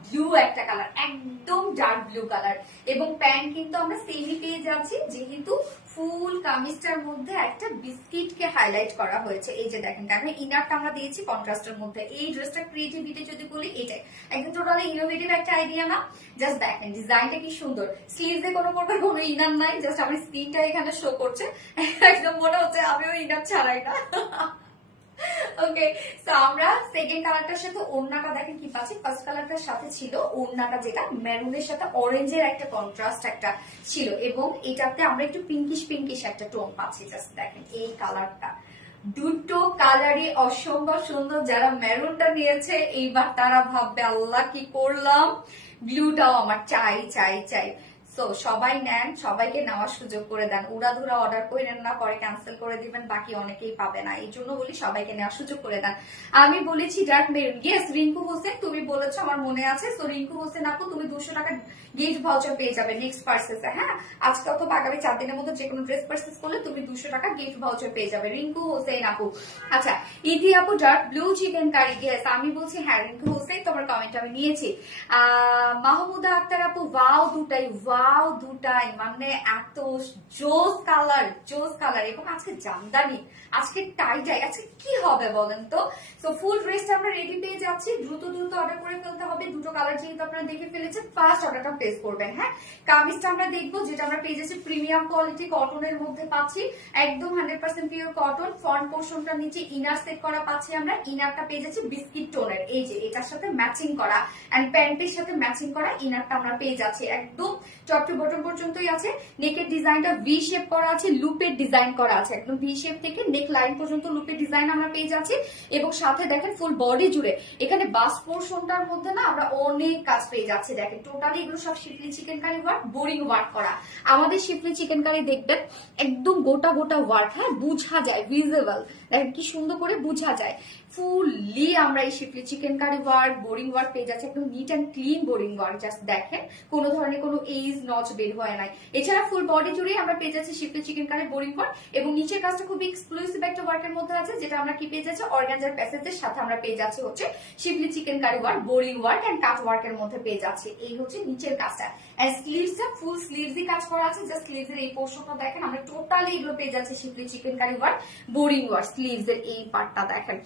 ব্লু একটা কালার, একদম ডার্ক ব্লু কালার। এবং প্যান্ট কিন্তু আমরা সেমই পেয়ে যাচ্ছি, যেহেতু ফুল কামিজটার মধ্যে একটা বিস্কিটকে হাইলাইট করা হয়েছে। এই যে দেখেন, কারণ ইনারটা আমরা দিয়েছি কন্ট্রাস্টের মধ্যে। এই ড্রেসটা ক্রিয়েটিভিটি যদি বলি এটাই একদম টোটালি ইনোভেটিভ একটা আইডিয়া না? জাস্ট দেখেন ডিজাইনটা কি সুন্দর, স্লিভসে কোনো প্রকার কোনো ইনার নাই, জাস্ট আমার স্কিনটা এখানে শো করছে, একদম মনে হচ্ছে আমিও ইনার ছাড়াই না। ওকে, তো আমরা সেকেন্ড কালারটার সাথে ওড়নাটা দেখেন কি পাচ্ছি। ফার্স্ট কালারটার সাথে ছিল ওড়নাটা যেটা মেরুনের সাথে অরেঞ্জের একটা কন্ট্রাস্ট একটা ছিল, এবং এটাতে আমরা একটু পিঙ্কিশ একটা টোন পাচ্ছি। জাস্ট দেখেন এই কালারটা, দুটো কালারই অসম্ভব সুন্দর। যারা মেরুনটা নিয়েছে এইবার তারা ভাববে আল্লাহ কি করলাম, ব্লুটাও আমার চাই চাই চাই। সো সবাই নেন, সবাইকে নেওয়ার সুযোগ করে দেন, উড়াধুরা অর্ডার করেন না, পরে ক্যান্সেল করে দিবেন, বাকি অনেকেই পাবে না। এই জন্য বলি সবাইকে নেওয়ার সুযোগ করে দেন। আমি বলেছি dark maroon, yes Rinku Hossain তুমি বলেছো, আমার মনে আছে। সো রিঙ্কু হোসেন আপু তুমি 200 টাকা গিফট ভাউচার পেয়ে যাবে নেক্সট পার্সেসে। হ্যাঁ, আজকে অথবা আগামী 4 দিনের মধ্যে যে কোনো ড্রেস পার্সেস করলে তুমি 200 টাকা গিফট ভাউচার পেয়ে যাবে, রিঙ্কু হোসেন আপু। আচ্ছা, ইতি আপু ডার্ক ব্লু চিকেন কারি, ইয়েস আমি বলছি হ্যাঁ রিঙ্কু হোসেন, তোমার কমেন্ট আমি নিয়েছি। মাহমুদা আক্তার আপু, ওয়াও দুটাই ওয়াও ওয়াও দুটাই মানে এত জোস কালার এবং আজকে জামদানি, আজকে টাই ডাই, আজকে কি হবে বলেন তো। সো ফুল ড্রেসটা আমরা রেডি পেয়ে যাচ্ছি, দ্রুত অর্ডার করে ফেলতে হবে। দুটো কালার যেহেতু আপনারা দেখে ফেলেছেন, ফার্স্ট অর্ডারটা প্লেস করবেন। হ্যাঁ, কামিজটা আমরা দেখবো, যেটা আমরা পেয়ে যাচ্ছি প্রিমিয়াম কোয়ালিটি কটনের মধ্যে পাচ্ছি, একদম 100% পিওর কটন। ফ্রন্ট পোর্শনটা নিচে ইনার সেট করা পাচ্ছি আমরা, ইনারটা পেয়ে যাচ্ছি বিস্কিট টোনের, এই যে এটার সাথে ম্যাচিং করা এন্ড প্যান্টের সাথে ম্যাচিং করা ইনারটা আমরা পেয়ে যাচ্ছি, একদম টপ টু বটম পর্যন্তই আছে। নেকের ডিজাইনটা ভি শেপ করা আছে, লুপের ডিজাইন করা আছে, একদম ভি শেপ থেকে নেক লাইন পর্যন্ত লুপের ডিজাইন আমরা পেয়ে যাচ্ছি। এবং সাথে দেখেন ফুল বডি জুড়ে এখানে বাস পোর্শনটার মধ্যে না আমরা অনেক কাজ পেয়ে যাচ্ছি। দেখেন টোটালি এগুলো সব schiffli chikankari work, boring work করা। আমাদের শিফলি চিকেন কারি দেখবেন একদম গোটা ওয়ার্ক, হ্যাঁ বুঝা যায়, ভিজিবল, দেখেন কি সুন্দর করে বুঝা যায়। ফুললি আমরা এই schiffli chikankari work, boring work পেয়ে যাচ্ছি, একদম neat and clean boring work. Just দেখেন কোনো ধরনের কোনো এইজ নচ বের হয় নাই। এছাড়া ফুল বডি জুড়ে আমরা পেয়ে যাচ্ছি schiffli chicken curry boring work, এবং নিচের কাজটা খুব এক্সক্লুসিভ একটা ওয়ার্কের মধ্যে আছে, যেটা আমরা কি পেয়ে যাচ্ছি অর্গানজার প্যাসেজের সাথে আমরা পেয়ে যাচ্ছি হচ্ছে schiffli chikankari work, boring work and cut ওয়ার্কের মধ্যে পেয়ে যাচ্ছি। এই হচ্ছে নিচের কাজটা, এন্ড স্লিভসটা ফুল স্লিভসই কাজ করা আছে। জাস্ট স্লিভসের এই পোর্শনটা দেখেন, আমরা টোটালি এগুলো পেয়ে যাচ্ছি schiffli chikankari work, boring work, স্লিভসের এই পার্টটা দেখেন।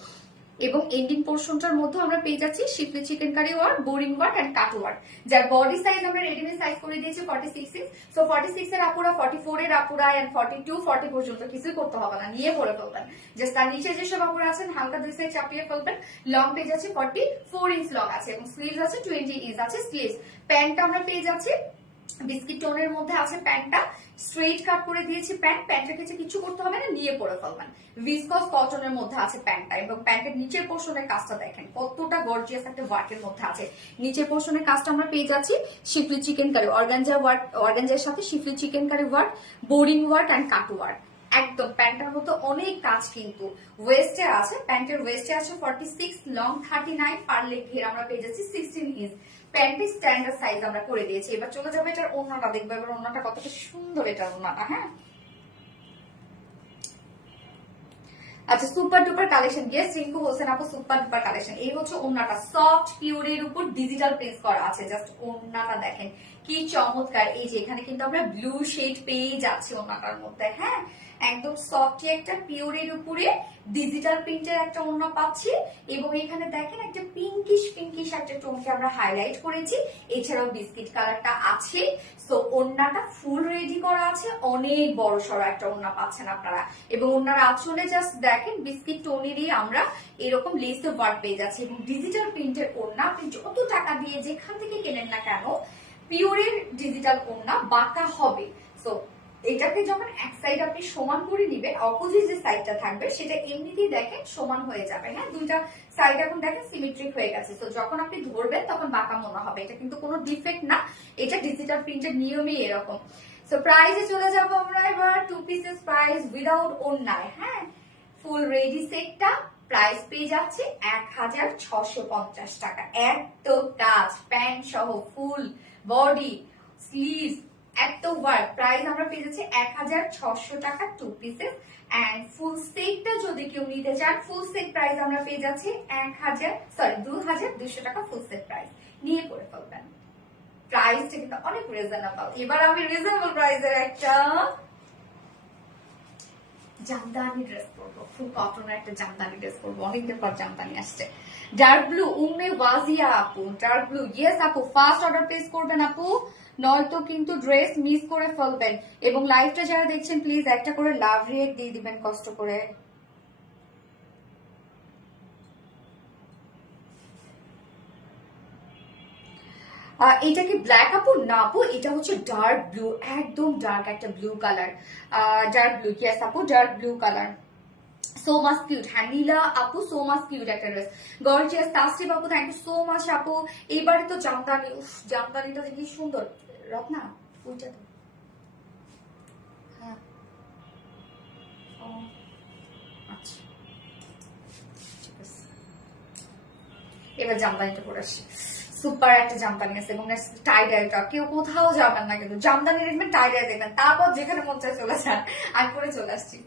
এবং এন্ডিং পোর্শনটার মধ্যে আমরা পেয়ে যাচ্ছি schiffli chikankari work, boring work and cut work. যার বডি সাইজ আমরা রেডিমেড সাইজ করে দিয়েছি 46 ইঞ্চ। সো 46 এর আপুরা, 44 এর আপুরা এন্ড 42 40 পর্যন্ত কিছুই করতে হবে না, নিয়ে পরে ফেলবেন। জাস্ট তার নিচে যেসব আপুরা আছেন হালকা দুই সাইড চাপিয়ে ফেলবেন। লং পেয়ে যাচ্ছে 44 ইঞ্চ লং আছে, এবং স্লিভস আছে 20 ইঞ্চ আছে স্লিভস। প্যান্টটা আমরা পেয়ে যাচ্ছি বিস্কিট টোনের মধ্যে আছে, প্যান্টটা স্ট্রেইট কাট করে দিয়েছি। প্যান্টের কাছে কিছু করতে হবে না, নিয়ে পরে ফেলবেন। ভিসকস কটনের মধ্যে আছে প্যান্টটা, এবং প্যান্টের নিচের পোর্শনের কাজটা দেখেন কতটা গর্জিয়াস একটা ওয়ার্কের মধ্যে আছে। নিচের পোর্শনের কাজটা আমরা পেয়ে যাচ্ছি schiffli chikankari organza work, অর্গানজার সাথে schiffli chikankari work, boring work and cut work. একদম প্যান্টের মতো অনেক কাজ কিন্তু ওয়েস্টে আছে। প্যান্টের ওয়েস্টে আছে 46, লং 39, পার লেগ ঘের আমরা পেয়ে যাচ্ছি 16 ইঞ্চ। প্যান্টের স্ট্যান্ডার্ড সাইজ আমরা করে দিয়েছি। এবার চলে যাবে এটার ওড়নাটা, দেখবো এবার ওড়নাটা কতটা সুন্দর এটার ওড়নাটা। হ্যাঁ, আচ্ছা super duper collection, guess Rinku Hossain আপু, সুপার ডুপার কালেকশন। এই হচ্ছে ওড়নাটা, সফট পিওরের উপর ডিজিটাল প্রিন্ট করা আছে। জাস্ট ওড়নাটা দেখেন কি চমৎকার। এই যে এখানে কিন্তু আমরা ব্লু শেড পেয়ে যাচ্ছি ওড়নাটার মধ্যে। হ্যাঁ, একদম সফট একটা পিওরের উপরে ডিজিটাল প্রিন্টের একটা ওড়না পাচ্ছি, এবং এখানে দেখেন একটা পিঙ্কিশ একটা টোনকে আমরা হাইলাইট করেছি। এছাড়াও বিস্কিট কালারটা আছে। সো ওড়নাটা ফুল রেডি করা আছে, অনেক বড় সড়ো একটা ওড়না পাচ্ছেন আপনারা। এবং ওড়নার আঁচলে জাস্ট দেখেন বিস্কিট টোনেরই আমরা এরকম লেস ওয়ার্ক পেয়ে যাচ্ছি, এবং ডিজিটাল প্রিন্টের ওড়না। আপনি যত টাকা দিয়ে যেখান থেকে কেনেন না কেন, পিওরের ডিজিটাল ওড়না বাঁকা হবে। সো এটাকে যখন এক সাইড আপনি সমান করে নিবেন, অপোজিট যে সাইডটা থাকবে সেটা এমনিতেই দেখেন সমান হয়ে যাবে। হ্যাঁ, দুইটা সাইড এখন দেখেন সিমেট্রিক হয়ে গেছে। তো যখন আপনি ধরবেন তখন বাঁকা মনে হবে, এটা কিন্তু কোনো ডিফেক্ট না, এটা ডিজিটাল প্রিন্টের নিয়মই এরকম। সো প্রাইসে চলে যাবো আমরা এবার, 2 পিসেস প্রাইস উইদাউট ওড়নায়। হ্যাঁ, ফুল রেডি সেটটা প্রাইস পেয়ে যাচ্ছে 1650 টাকা। এত কাজ, প্যান্ট সহ ফুল বডি স্লিভ এত ওয়ার্ক, প্রাইস আমরা পেয়ে যাচ্ছি 1600 টাকা 2 পিসেস। এন্ড ফুল সেটটা যদি কেউ নিতে চান, ফুল সেট প্রাইস আমরা পেয়ে যাচ্ছি 2200 টাকা ফুল সেট প্রাইস, নিয়ে করে ফেলবেন। প্রাইসটা কিন্তু অনেক রিজনেবল। এবার আমি রিজনেবল প্রাইসের একটা জামদানি ড্রেস পরবো, ফুল কটনের একটা জামদানি ড্রেস পরবো, অনেকদিন পর জামদানি আসছে। ডার্ক ব্লু, উম্মে ওয়াজিয়া আপু, ডার্ক ব্লু। ইয়েস আপু, ফার্স্ট অর্ডার প্লেস করবেন আপু, নয়তো কিন্তু ড্রেস মিস করে ফেলবেন। এবং লাইভটা যারা দেখছেন প্লিজ একটা করে লাভ রিয়েক্ট দিয়ে দিবেন কষ্ট করে। এটা কি ব্ল্যাক আপু? না আপু, এটা হচ্ছে ডার্ক ব্লু, একদম ডার্ক একটা blue colour. Dark blue, yes আপু, dark blue colour. So much cute. হ্যাঁ নীলা আপু, সো মাচ কিউট একটা ড্রেস, গর্জিয়াস। তাসরিফ আপু, থ্যাংক ইউ সো মাচ আপু। এইবারে তো জামদানি, উফ জামদানিটা কি সুন্দর। রত্না ওইটা তো, হ্যাঁ ও আচ্ছা ঠিক আছে। এবার জামদানিটা পরে আসছি, সুপার একটা জামদানি আছে, এবং টাই ডাইটা কেউ কোথাও যাবেন না কিন্তু জামদানি দেখবেন, টাই ডাই দেখবেন, তারপর যেখানে মন চায় চলে যান। আমি পরে চলে আসছি।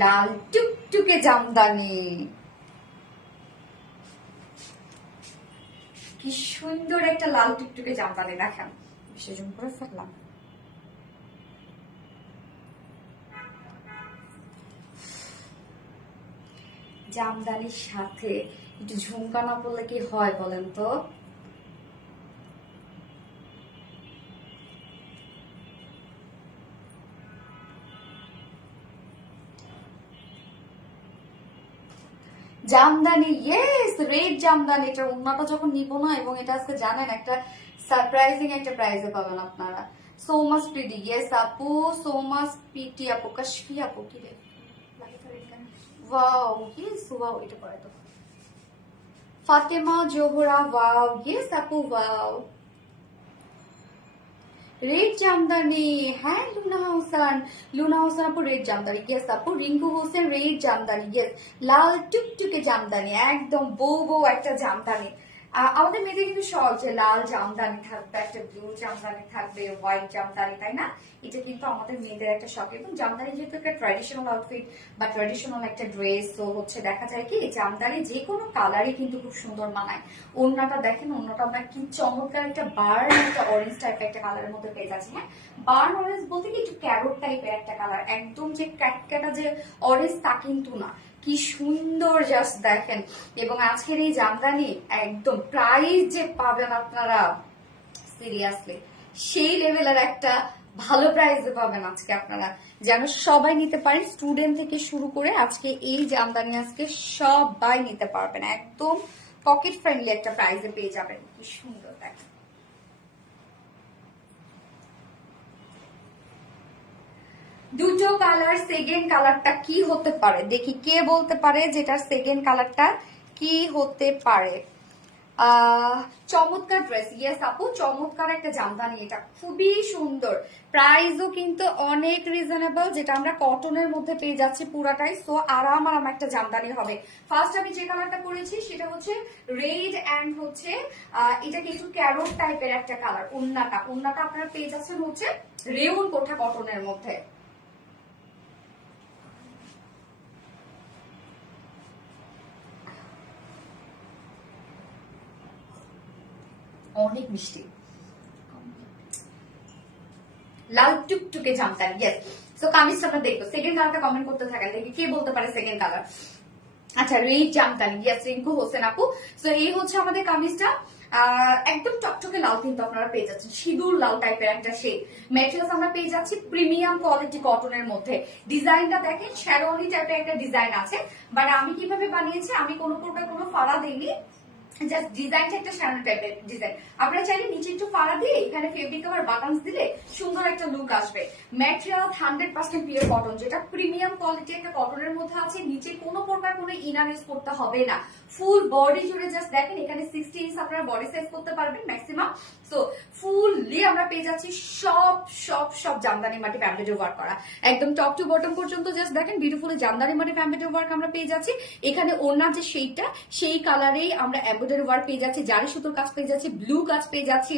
লাল টুকটুকে জামদানি, কি সুন্দর একটা লাল টুকটুকে জামদানি, দেখেন সেজন্য করে ফেললাম। জামদানির সাথে একটু ঝুমকা না পড়লে কি হয় বলেন তো? Jamdani, yes, red Jamdani. এটা ওন্নাটা যখন নিব না, এবং এটা আজকে জানেন একটা সারপ্রাইজিং একটা প্রাইজে পাবেন আপনারা। সো মাচ প্রিটি, ইয়েস আপু, সো মাচ প্রিটি আপু, কাশফি আপু, কি রে ওয়াও, ইয়েস ওয়াও, এটা পরে তো ফাতেমা জোহরা, ওয়াও, ইয়েস আপু, ওয়াও, রেড জামদানি। হ্যাঁ লুনা হোসেন, লুনা হোসেন আপু রেড জামদানি, ইয়েস আপু। Rinku Hossain red jamdani, yes. লাল টুকটুকে জামদানি, একদম বউ বউ একটা জামদানি। আমাদের মেয়েদের কিন্তু শখ যে লাল জামদানি থাকবে, একটা ব্লু জামদানি থাকবে, হোয়াইট জামদানি, তাই না? এটা কিন্তু আমাদের মেয়েদের একটা শখ। এবং জামদানি যেহেতু একটা ট্র্যাডিশনাল আউটফিট বা ট্র্যাডিশনাল একটা ড্রেস, তো হচ্ছে দেখা যায় কি জামদানি যে কোনো কালারই কিন্তু খুব সুন্দর মানায়। ওড়নাটা দেখেন, ওড়নাটা আমরা কি চমৎকার একটা বার্ন, একটা অরেঞ্জ টাইপের একটা কালারের মধ্যে পেয়ে যাচ্ছি। হ্যাঁ, বার্ন অরেঞ্জ বলতে কি একটু ক্যারট টাইপের একটা কালার, একদম যে ক্যাটক্যাটা যে অরেঞ্জ তা কিন্তু না। কি সুন্দর জাস্ট দেখেন। এবং আজকের এই জামদানি একদম প্রাইস যে পাবেন আপনারা সিরিয়াসলি সেই লেভেলের একটা ভালো প্রাইসে পাবেন আজকে আপনারা, যেন সবাই নিতে পারেন, স্টুডেন্ট থেকে শুরু করে আজকে এই জামদানি আজকে সবাই নিতে পারবেন, একদম পকেট ফ্রেন্ডলি একটা প্রাইসে পেয়ে যাবেন। কি সুন্দর দেখেন। দুটো কালার, সেকেন্ড কালারটা কি হতে পারে দেখি, কে বলতে পারে যেটার সেকেন্ড কালারটা কি হতে পারে? চমৎকার ড্রেস, ইয়েস আপু, চমৎকার একটা জামদানি, এটা খুবই সুন্দর, প্রাইসও কিন্তু অনেক রিজনেবল, যেটা আমরা কটনের মধ্যে পেয়ে যাচ্ছি পুরাটাই। সো আরাম আরাম একটা জামদানি হবে। ফার্স্ট আমি যে কালারটা পরেছি সেটা হচ্ছে রেড অ্যান্ড হচ্ছে এটা কিন্তু ক্যারট টাইপের একটা কালার। ওন্নাটা, ওন্নাটা আপনারা পেয়ে যাচ্ছেন হচ্ছে রেউন কোঠা কটনের মধ্যে। অনেক মিষ্টি, লাল টুকটুকে জামদানি, ইয়েস। সো কামিজটা আমরা দেখবো, সেকেন্ড কালারটা কমেন্ট করতে থাকেন, দেখি কে বলতে পারে সেকেন্ড কালার। আচ্ছা, রেড জামদানি, ইয়েস, রিঙ্কু হোসেন আপু। সো এই হচ্ছে আমাদের কামিজটা, একদম টকটকে লাল কিন্তু আপনারা পেয়ে যাচ্ছেন, সিঁদুর লাল টাইপের একটা শেড। মেটেরিয়ালস আমরা পেয়ে যাচ্ছি প্রিমিয়াম কোয়ালিটি কটনের মধ্যে। ডিজাইনটা দেখেন শেরওয়ানি টাইপের একটা ডিজাইন আছে, বাট আমি কিভাবে বানিয়েছি, আমি কোনো প্রকার কোনো ফাড়া দিইনি, জাস্ট ডিজাইনটা একটা শ্যানন টাইপের ডিজাইন। আপনারা চাইলে নিচে একটু ফাড়া দিয়ে এখানে ফেব্রিক কভার বাটনস দিলে সুন্দর একটা লুক আসবে। ম্যাটেরিয়াল 100% পিওর কটন, যেটা প্রিমিয়াম কোয়ালিটি একটা কটনের মধ্যে আছে। নিচে কোনো প্রকার কোনো ইনার ইউজ করতে হবে না, ফুল বডি জুড়ে জাস্ট দেখেন এখানে 60 ইঞ্চ আপনারা বডি সাইজ করতে পারবেন ম্যাক্সিমাম। সো ফুললি আমরা পেয়ে যাচ্ছি সব সব সব জামদানি মাটি ফ্যাব্রিক ওয়ার্ক করা, একদম টপ টু বটম পর্যন্ত জাস্ট দেখেন বিউটিফুল জামদানি মাটি ফ্যাব্রিক ওয়ার্ক আমরা পেয়ে যাচ্ছি। এখানে ওনার যে শেডটা সেই কালারেই আমরা এমব্রয়ডারি ওয়ার্ক পেয়ে যাচ্ছি, জারি সুতোর কাজ পেয়ে যাচ্ছি, ব্লু কাজ পেয়ে যাচ্ছি।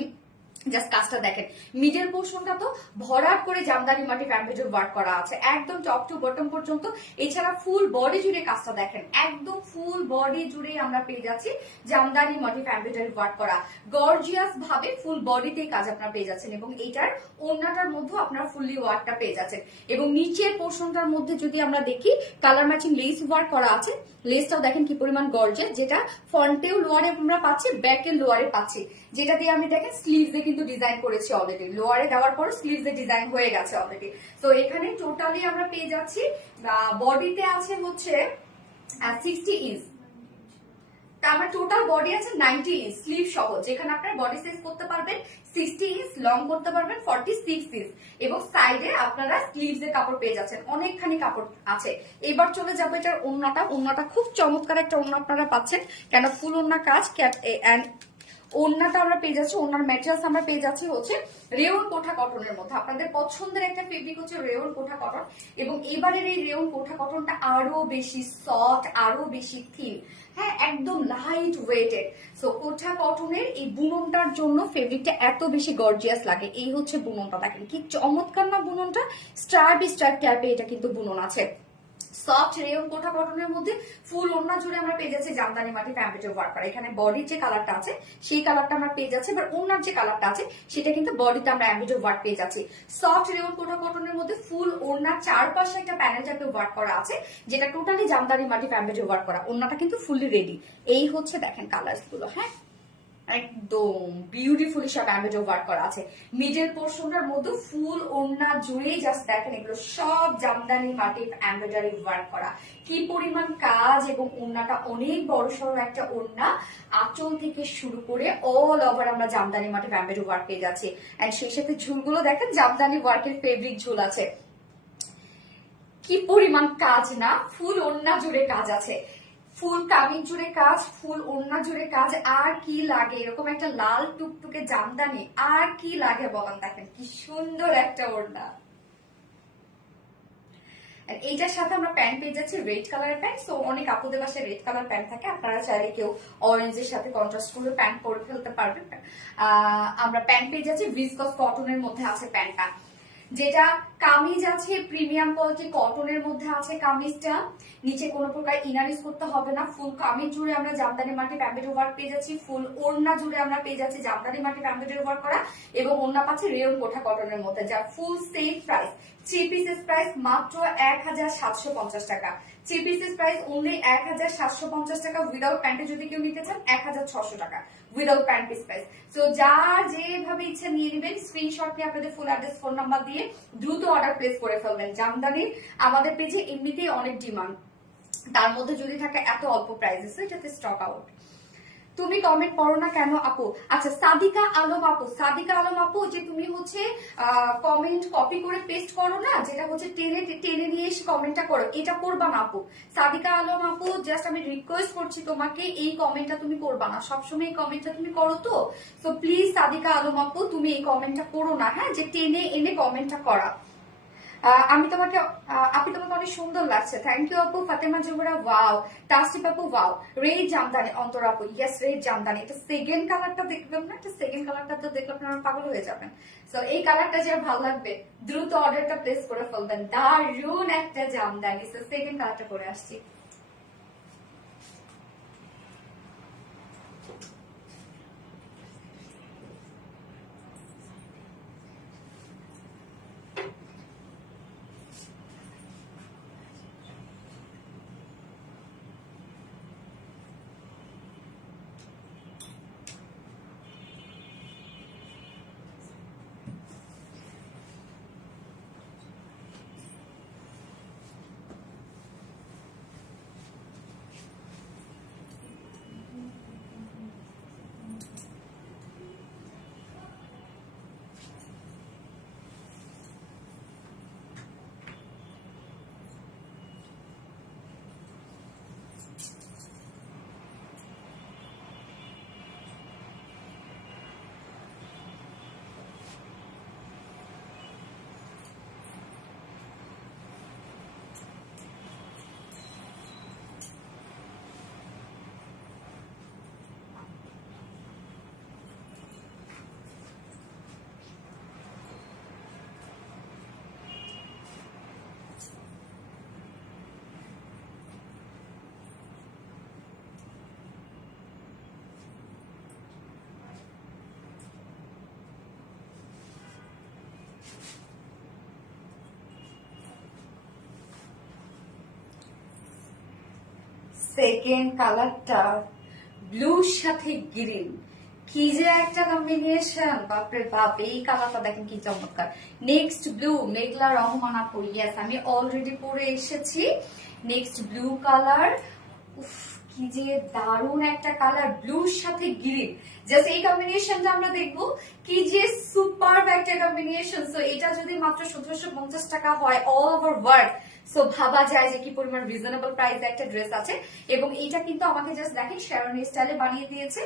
জাস্ট কাজটা দেখেন, মিডল পোর্শনটা তো ভরাট করে জামদানি মাটি ফ্যাব্রিক ওয়ার্ক করা আছে একদম টপ টু বটম পর্যন্ত। এছাড়া ফুল বডি জুড়ে কাজটা দেখেন, একদম ফুল বডি জুড়ে আমরা পেয়ে যাচ্ছি জামদানি মাটি ফ্যাব্রিক ওয়ার্ক করা, গর্জিয়াস ভাবে ফুল বডিতেই কাজ আপনারা পেয়ে যাচ্ছেন। এবং এইটার ওড়নাটার মধ্যে আপনারা ফুললি ওয়ার্কটা পেয়ে যাচ্ছেন। এবং নিচের পোর্শনটার মধ্যে যদি আমরা দেখি কালার ম্যাচিং লেস ওয়ার্ক করা আছে, লেসটাও দেখেন কি পরিমাণ গর্জিয়াস, যেটা ফ্রন্টেও লোয়ারে আমরা পাচ্ছি, ব্যাকে লোয়ারে পাচ্ছি, যেটা দিয়ে আমি দেখেন স্লিভসে কিন্তু ডিজাইন করেছি অলরেডি, লোয়ারে দেওয়ার পর স্লিভসে ডিজাইন হয়ে গেছে অলরেডি। তো এখানে টোটালি আমরা পেয়ে যাচ্ছি বডিতে আছে হচ্ছে 60 ইঞ্চ, আমার টোটাল বডি আছে 90 ইঞ্চ স্লিভ সহ, যেখানে আপনার বডি সাইজ করতে পারবেন 60 ইঞ্চ, লং করতে পারবেন 46 ইঞ্চ, এবং সাইডে আপনারা স্লিভস এর কাপড় পেয়ে যাচ্ছেন, অনেকখানি কাপড় আছে। এবার চলে যাবো এটার ওড়নাটা, ওড়নাটা খুব চমৎকার একটা ওড়না আপনারা পাচ্ছেন, কেন ফুল ওড়না কাজ ওড়নাটা আমরা পেয়ে যাচ্ছি, ওড়নার ম্যাটেরিয়ালস আমরা পেয়ে যাচ্ছি হচ্ছে রেয়ন কোঠা কটনের মধ্যে। আপনাদের পছন্দের একটা ফেব্রিক হচ্ছে রেয়ন কোঠা কটন, এবং এবারের এই রেয়ন কোঠা কটনটা আরো বেশি সফট, আরো বেশি থিন, হ্যাঁ একদম লাইট ওয়েটেড। সো কোঠা কটনের এই বুননটার জন্য ফেব্রিকটা এত বেশি গর্জিয়াস লাগে। এই হচ্ছে বুননটা, দেখেন কি চমৎকার না বুননটা, স্ট্রাইপ স্ট্রাইপ টাইপে এটা কিন্তু বুনন আছে। সফট রেয়ন কোঠা কটনের মধ্যে ফুল ওড়না জুড়ে আমরা পেয়ে যাচ্ছি জামদানি মাটি ফ্যাব্রিকের ওয়ার্ক করা। এখানে বডির যে কালারটা আছে সেই কালারটা আমরা পেয়ে যাচ্ছি, এবার ওড়নার যে কালারটা আছে সেটা কিন্তু বডিতে আমরা এমব্রয়ডারি ওয়ার্ক পেয়ে যাচ্ছি। সফট রেয়ন কোঠা কটনের মধ্যে ফুল ওড়নার চারপাশে একটা প্যানেল টাইপের ওয়ার্ক করা আছে, যেটা টোটালি জামদানি মাটি ফ্যাব্রিকের ওয়ার্ক করা। ওড়নাটা কিন্তু ফুললি রেডি। এই হচ্ছে দেখেন কালার্স গুলো, হ্যাঁ একদম বিউটিফুলি সব এমব্রয়ডারি ওয়ার্ক করা আছে। মিডল পোর্শনটার মধ্যে ফুল ওড়না জুড়েই জাস্ট দেখেন এগুলো সব জামদানি মাটির এমব্রয়ডারি ওয়ার্ক করা। কি পরিমাণ কাজ, এবং ওড়নাটা অনেক বড় সড়ো একটা ওড়না, আঁচল থেকে শুরু করে অল ওভার আমরা জামদানি মাটির এমব্রয়ডারি ওয়ার্ক পেয়ে যাচ্ছি। এন্ড সেই সাথে ঝুলগুলো দেখেন জামদানি ওয়ার্কের ফেব্রিক ঝুল আছে। কি পরিমাণ কাজ না, ফুল ওড়না জুড়ে কাজ আছে, ফুল কামিজ জুড়ে কাজ, ফুল ওড়না জুড়ে কাজ। আর কি লাগে, এরকম একটা লাল টুকটুকে জামদানি আর কি লাগে বলেন। দেখেন কি সুন্দর একটা ওড়না। এইটার সাথে আমরা প্যান্ট পেয়ে যাচ্ছি রেড কালারের প্যান্ট। সো অনেক আপুদের বাসায় রেড কালার প্যান্ট থাকে, আপনারা চাইলে কেউ অরেঞ্জের সাথে কন্ট্রাস্ট করে প্যান্ট পরে ফেলতে পারবেন। আমরা প্যান্ট পেয়ে যাচ্ছি ভিসকস কটনের মধ্যে আছে প্যান্টটা, যেটা কামিজ আছে প্রিমিয়াম কোয়ালিটি কটনের মধ্যে আছে কামিজটা। নিচে কোনো প্রকার ইনার ইউজ করতে হবে না। ফুল কামিজ জুড়ে আমরা জামদানি মাটি এমব্রয়ডারি ওয়ার্ক পেয়ে যাচ্ছি, ফুল ওড়না জুড়ে আমরা পেয়ে যাচ্ছি জামদানি মাটি এমব্রয়ডারি ওয়ার্ক করা, এবং ওড়না পাচ্ছি রেয়ন কোঠা কটনের মধ্যে, যার ফুল সেম প্রাইস। 3 পিসেস প্রাইস মাত্র 1750 টাকা। 3 পিসেস প্রাইস অনলি 1750 টাকা। উইদাউট প্যান্টে যদি কেউ নিতে চান 1600 টাকা without pant piece price. So যার যেভাবে ইচ্ছা নিয়ে নেবেন, স্ক্রিনশট নিয়ে আপনাদের ফুল অ্যাড্রেস ফোন নাম্বার দিয়ে দ্রুত অর্ডার প্লেস করে ফেলবেন। জামদানির আমাদের পেজে এমনিতেই অনেক ডিমান্ড, তার মধ্যে যদি থাকে এত অল্প প্রাইসে, এটাতে স্টক আউট। তুমি কমেন্ট করো না কেন আপু? আচ্ছা সাদিকা আলম আপু, সাদিকা আলম আপু, যে তুমি হচ্ছে কমেন্ট কপি করে পেস্ট করো না, যেটা হচ্ছে টেনে টেনে নিয়ে এসে কমেন্টটা করো, এটা করবা না আপু। সাদিকা আলম আপু, জাস্ট আমি রিকোয়েস্ট করছি তোমাকে, এই কমেন্টটা তুমি করবা না। সবসময় এই কমেন্টটা তুমি করো তো, সো প্লিজ সাদিকা আলম আপু তুমি এই কমেন্টটা করো না, হ্যাঁ, যে টেনে এনে কমেন্টটা করা। আমি তোমাকে আপনি তোমাকে অনেক সুন্দর লাগছে, থ্যাংক ইউ আপু। ফাতেমা জুবরা ওয়াও, তাসিফ আপু ওয়াও, রেড জামদানি, অন্তর আপু ইয়েস রেড জামদানি। এটা সেকেন্ড কালারটা দেখবেন না, এটা সেকেন্ড কালারটা তো দেখলে আপনারা পাগল হয়ে যাবেন। সো এই কালারটা যার ভালো লাগবে দ্রুত অর্ডারটা প্লেস করে ফেলবেন, দারুন একটা জামদানি। সো সেকেন্ড কালারটা করে আসছি। সেকেন্ড কালারটা ব্লুর সাথে গ্রিন, কি যে একটা কম্বিনেশন, বাপরে বাপ। এই কালারটা দেখেন কি চমৎকার। নেক্সট ব্লু, মেঘলা রহমান আপু, ইয়েস আমি অলরেডি পরে এসেছি। নেক্সট ব্লু কালার, উফ কি যে দারুণ একটা কালার, ব্লুর সাথে গ্রিন। জাস্ট এই কম্বিনেশনটা আমরা দেখবো কি যে সুপার একটা কম্বিনেশন। সো এটা যদি মাত্র 1750 টাকা হয় অল ওভার ওয়ার্ল্ড, সো ভাবা যায় যে কি পরিমাণ রিজনেবল প্রাইসে একটা ড্রেস আছে। এবং এইটা কিন্তু আমাকে জাস্ট দেখেন শেরওয়ানি স্টাইলে বানিয়ে দিয়েছে,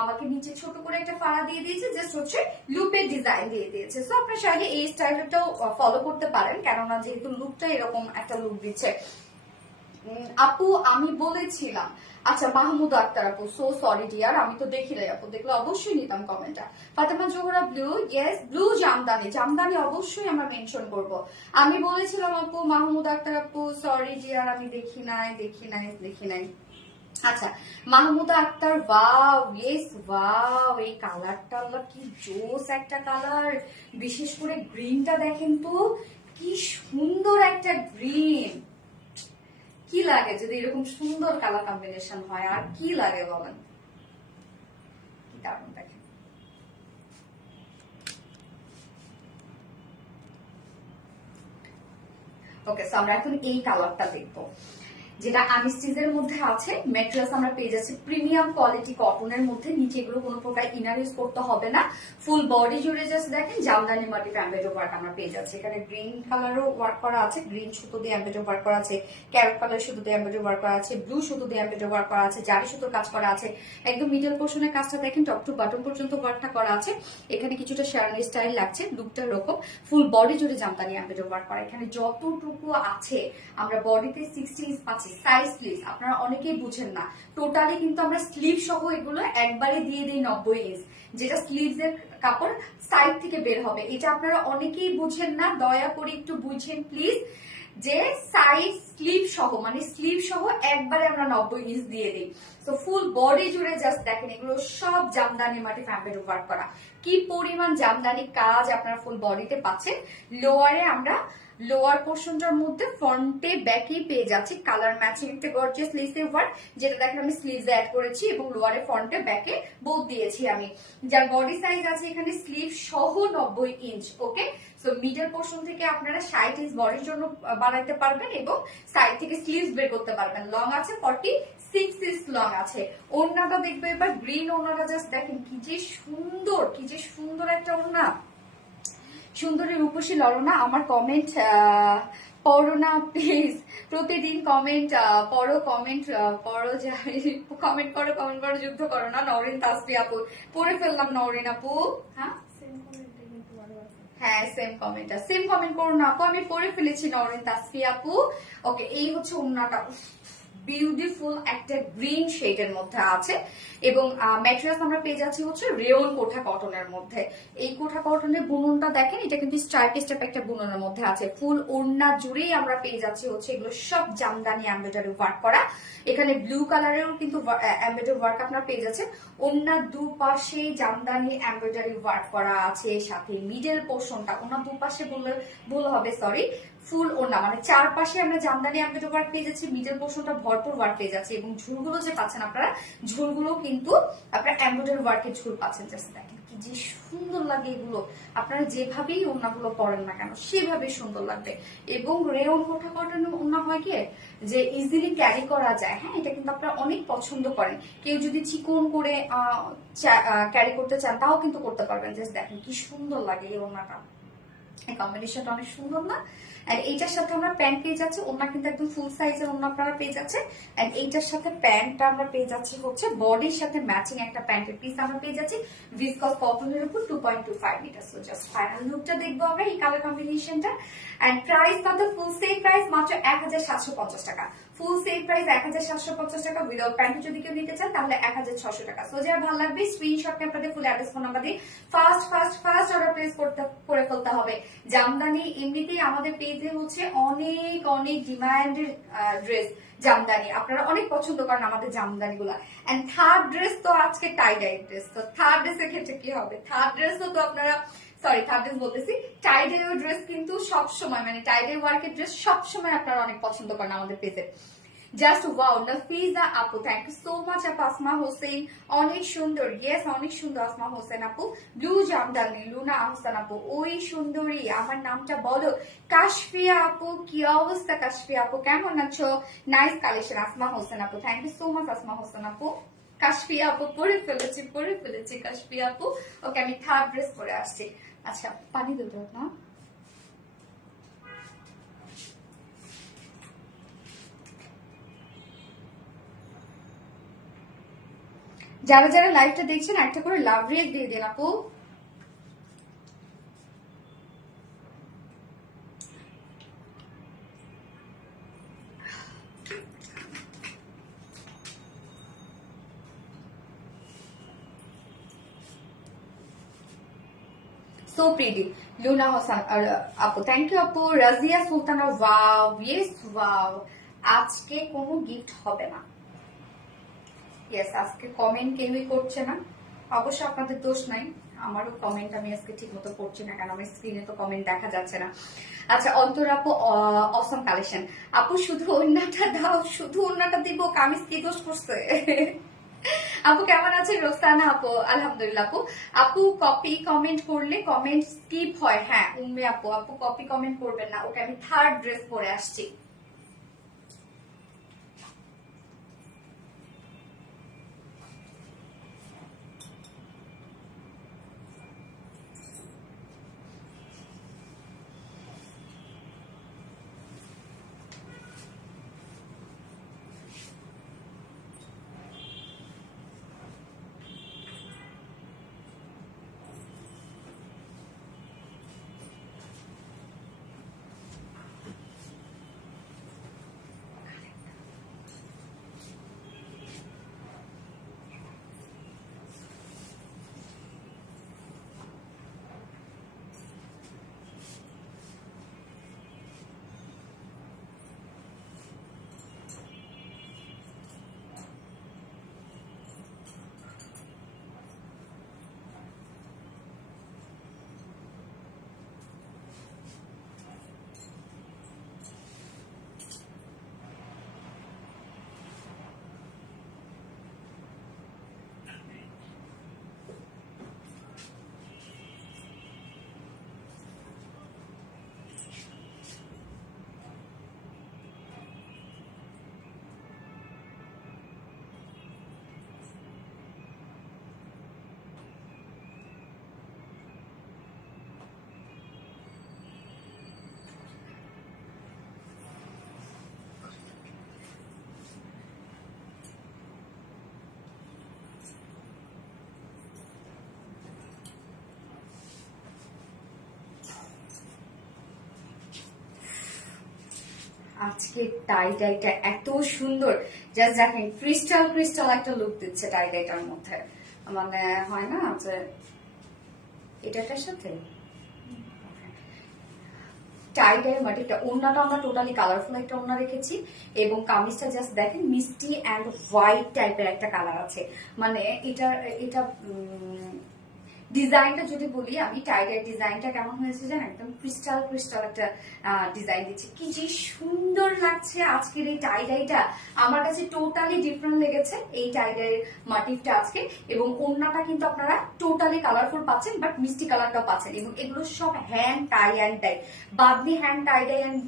আমাকে নিচে ছোট করে একটা ফাড়া দিয়ে দিয়েছে, জাস্ট হচ্ছে লুপের ডিজাইন দিয়ে দিয়েছে। সো আপনার চাইলে এই স্টাইলটাও ফলো করতে পারেন, কেননা যেহেতু লুকটা এরকম একটা লুক দিচ্ছে। আপু আমি বলেছিলাম, আচ্ছা মাহমুদ আক্তার আপু, সো সরি ডিয়ার, আমি তো দেখি নাই আপু, দেখলে অবশ্যই নিতাম কমেন্টটা। Fatema Zohra blue, yes blue Jamdani, Jamdani অবশ্যই আমরা মেনশন করব। আমি বলেছিলাম আপু মাহমুদ আক্তার আপু, সরি ডিয়ার, আমি দেখি নাই। আচ্ছা Mahmuda Akter, wow yes wow, এই কালারটা আল্লাহ কি জোস একটা কালার, বিশেষ করে গ্রিনটা দেখেন তো কি সুন্দর একটা গ্রিন। কি লাগে যদি এরকম সুন্দর কালার কম্বিনেশন হয়, আর কি লাগে বলেন, কি দারুণ দেখেন। ওকে, সো আমরা এখন এই কালারটা দেখবো, যেটা আনস্টিচের মধ্যে আছে। ম্যাটেরিয়ালস আমরা পেয়ে যাচ্ছি প্রিমিয়াম কোয়ালিটি কটনের মধ্যে, নিচে এগুলো কোনো প্রকার ইনার ইউজ করতে হবে না। ফুল বডি জুড়ে জাস্ট দেখেন জামদানি মাটি এমব্রয়ডারি ওয়ার্ক আমরা পেয়ে যাচ্ছি। এখানে গ্রিন কালারও ওয়ার্ক করা আছে, গ্রিন সুতো দিয়ে এমব্রয়ডারি ওয়ার্ক করা আছে, ক্যারট কালার সুতো দিয়ে এমব্রয়ডারি ওয়ার্ক করা আছে, ব্লু সুতো দিয়ে এমব্রয়ডারি ওয়ার্ক করা আছে, জারি সুতোর কাজ করা আছে। একদম মিডল পোর্শনের কাজটা দেখেন, টপ টু বটম পর্যন্ত ওয়ার্কটা করা আছে। এখানে কিছুটা শেরওয়ানি স্টাইল লাগছে, লুকটা এরকম ফুল বডি জুড়ে জামদানি এমব্রয়ডারি ওয়ার্ক করা। এখানে যতটুকু আছে আমরা বডিতে 60 ইঞ্চ পাচ্ছি সাইজ স্লিভ, আপনারা অনেকেই বুঝেন না, টোটালি কিন্তু আমরা স্লিভ সহ এগুলো একবারে দিয়ে দিই 90 ইঞ্চ, যেটা স্লিভস এর কাপড় সাইড থেকে বের হবে। এটা আপনারা অনেকেই বুঝেন না, দয়া করে একটু বুঝেন প্লিজ, যে সাইড স্লিভ সহ মানে স্লিভ সহ একবারে আমরা 90 ইঞ্চ দিয়ে দিই। তো ফুল বডি জুড়ে জাস্ট দেখেন এগুলো সব জামদানি মাটি এমব্রয়ডারি ওয়ার্ক করা, কি পরিমাণ জামদানি কাজ আপনারা ফুল বডিতে পাচ্ছেন। লোয়ারে আমরা লোয়ার পোর্শনটার মধ্যে ফ্রন্টে ব্যাকেই পেয়ে যাচ্ছি কালার ম্যাচিং একটা গর্জিয়াস লেসের ওয়ার্ক, যেটা দেখেন আমি স্লিভস এড করেছি এবং লোয়ারে ফ্রন্টে ব্যাকে বোথ দিয়েছি আমি। যার বডি সাইজ আছে এখানে স্লিভ সহ 90 ইঞ্চ। ওকে, সো মিডল পোর্শন থেকে আপনারা 60 ইঞ্চ বডির জন্য বানাইতে পারবেন এবং সাইড থেকে স্লিভস বের করতে পারবেন। লং আছে 46 ইঞ্চ লং আছে। ওড়নাটা দেখবে এবার, গ্রিন ওড়নাটা জাস্ট দেখেন কি যে সুন্দর একটা ওড়না, সুন্দরী রূপসী ললনা। আমার কমেন্ট পড়ো না প্লিজ, প্রতিদিন কমেন্ট পড়ো, কমেন্ট করো, যুদ্ধ করো না। নওরিন তাসফি আপু, পড়ে ফেললাম নওরিন আপু। হ্যাঁ সেম কমেন্ট করো না আপু, আমি পড়ে ফেলেছি নওরিন তাসফি আপু। ওকে, এই হচ্ছে ওড়নাটা, বিউটিফুল একটা গ্রিন শেডের মধ্যে আছে এবং ম্যাটেরিয়ালস আমরা পেয়ে যাচ্ছি হচ্ছে রেয়ন কোঠা কটনের মধ্যে। এই কোঠা কটনের বুননটা দেখেন, এটা কিন্তু স্ট্রাইপ একটা বুননের মধ্যে আছে। ফুল ওড়না জুড়েই আমরা পেয়ে যাচ্ছি হচ্ছে এগুলো সব জামদানি এমব্রয়ডারি ওয়ার্ক করা। এখানে ব্লু কালারেরও কিন্তু এমব্রয়ডারি ওয়ার্ক আপনারা পেয়ে যাচ্ছেন। ওড়নার দুপাশে জামদানি এমব্রয়ডারি ওয়ার্ক করা আছে, সাথে মিডল পোর্শনটা ওনার দুপাশে বলে হবে সরি, ফুল ওড়না মানে চারপাশে আমরা জামদানি এমব্রয়ডারি ওয়ার্ক পেয়ে যাচ্ছি, মিডল পোর্শনটা ভরপুর ওয়ার্ক পেয়ে যাচ্ছে এবং ঝুলগুলো যে পাচ্ছেন আপনারা, ঝুলগুলো কিন্তু আপনারা এমব্রয়ডারি ওয়ার্কের ঝুল পাচ্ছেন। জাস্ট দেখেন কি যে সুন্দর লাগে এগুলো, আপনারা যেভাবেই ওড়নাগুলো পরেন না কেন সেভাবেই সুন্দর লাগবে। এবং রেয়ন কোঠা কটনের ওড়না হয় কি যে ইজিলি ক্যারি করা যায়। হ্যাঁ, এটা কিন্তু আপনারা অনেক পছন্দ করেন, কেউ যদি চিকন করে ক্যারি করতে চান তাও কিন্তু করতে পারবেন। জাস্ট দেখেন কি সুন্দর লাগে এই ওড়নাটা, এই কম্বিনেশনটা অনেক সুন্দর না? এন্ড এইটার সাথে আমরা প্যান্ট পেয়ে যাচ্ছি, ওড়না কিন্তু একদম ফুল সাইজের ওড়না আপনারা পেয়ে যাচ্ছে। এন্ড এইটার সাথে প্যান্টটা আমরা পেয়ে যাচ্ছি হচ্ছে বডির সাথে ম্যাচিং একটা প্যান্টের পিস আমরা পেয়ে যাচ্ছি ভিসকস কটনের উপর 2.25 মিটার। সো জাস্ট ফাইনাল লুকটা দেখবো আমরা এই কালার কম্বিনেশনটা। এন্ড প্রাইস কত? ফুল সেল প্রাইস মাত্র 1750 টাকা। ফুল সেল প্রাইস 1750 টাকা। উইদাউট প্যান্ট যদি কেউ নিতে চান তাহলে 1600 টাকা। সো যারা ভালো লাগবে স্ক্রিনশট নিয়ে আপনাদের ফুল অ্যাড্রেস ফোন নাম্বার দিয়ে ফাস্ট অর্ডার প্লেস করে ফেলতে হবে। জামদানি এমনিতেই আমাদের পেজে হচ্ছে অনেক ডিমান্ডের ড্রেস জামদানি, আপনারা অনেক পছন্দ করেন আমাদের জামদানি গুলা। এন্ড থার্ড ড্রেস তো আজকে টাই ডাই ড্রেস, তো থার্ড ড্রেসের ক্ষেত্রে কি হবে? থার্ড ড্রেস তো আপনারা থার্ড ড্রেস বলতেছি, টাই ডাই ড্রেস কিন্তু সবসময় মানে টাই ডাই ওয়ার্কের ড্রেস সবসময় আপনারা অনেক পছন্দ করেন আমাদের পেজে। জাস্ট ওয়াও, নাফিজা আপু, থ্যাংক ইউ সো মাচ আপু। আসমা হোসেন, অনেক সুন্দর, ইয়েস অনেক সুন্দর আসমা হোসেন আপু। ব্লু জামদানি, লুনা আহসান আপু, ওই সুন্দরী, আমার নামটা বলো। কাশফিয়া আপু, কি অবস্থা কাশফিয়া আপু, কেমন আছো? নাইস কালেকশন আসমা হোসেন আপু, thank you so much Asma Hossain আপু। কাশফিয়া আপু পরে ফেলেছি কাশফিয়া আপু। ওকে, আমি থার্ড ড্রেস পরে আসছি। আচ্ছা পানি দেবো না? যারা যারা লাইভটা দেখছেন একটা করে লাভ রিয়েক্ট দিয়ে দিন আপু। So pretty. Luna Hosan, আপু থ্যাংক ইউ আপু। Razia Sultana, wow yes wow. আজকে কোনো গিফট হবে না। ইয়েস, আজকে কমেন্ট কেউই করছে না। অবশ্য আপনাদের দোষ নাই, আমারও কমেন্ট আমি আজকে ঠিক মতো করছি না, কারণ আমার স্ক্রিনে তো কমেন্ট দেখা যাচ্ছে না। আচ্ছা, অন্তর আপু অসম কালেকশন। আপু শুধু ওড়নাটা দাও, শুধু ওড়নাটা দিব, কামিজ কি দোষ করছে? আপু কেমন আছে? রোস্তানা আপু আলহামদুলিল্লাহ। আপু আপু কপি কমেন্ট করলে কমেন্ট স্কিপ হয়। হ্যাঁ উম্মে আপু, আপু কপি কমেন্ট করবেন না, ওকে আমি থার্ড ড্রেস পরে আসছি। আজকে টাই ডাইটা এত সুন্দর, জাস্ট দেখেন ক্রিস্টাল ক্রিস্টাল একটা লুক দিচ্ছে টাই ডাইটার মধ্যে। মানে হয় না যে এটাটার সাথে টাই ডাই মাটিটা। ওড়নাটা আমরা টোটালি কালারফুল একটা ওড়না রেখেছি, এবং কামিজটা জাস্ট দেখেন মিষ্টি অ্যান্ড হোয়াইট টাইপের একটা কালার আছে। মানে এটা এটা ডিজাইনটা যদি বলি আমি, টাইডাই ডিজাইনটা কেমন হয়েছে জানেন, একদম ক্রিস্টাল ক্রিস্টাল একটা ডিজাইন দিচ্ছে, কি যে সুন্দর লাগছে আজকের এই টাইডাইটা। আমার কাছে টোটালি ডিফারেন্ট লেগেছে এই টাইডাই মোটিভটা আজকে। এবং ওড়নাটা কিন্তু আপনারা টোটালি কালারফুল পাচ্ছেন, বাট মিষ্টি কালারটাও পাচ্ছেন। এবং এগুলো সব হ্যান্ড টাই অ্যান্ড ডাই, বাদনি hand tie dye and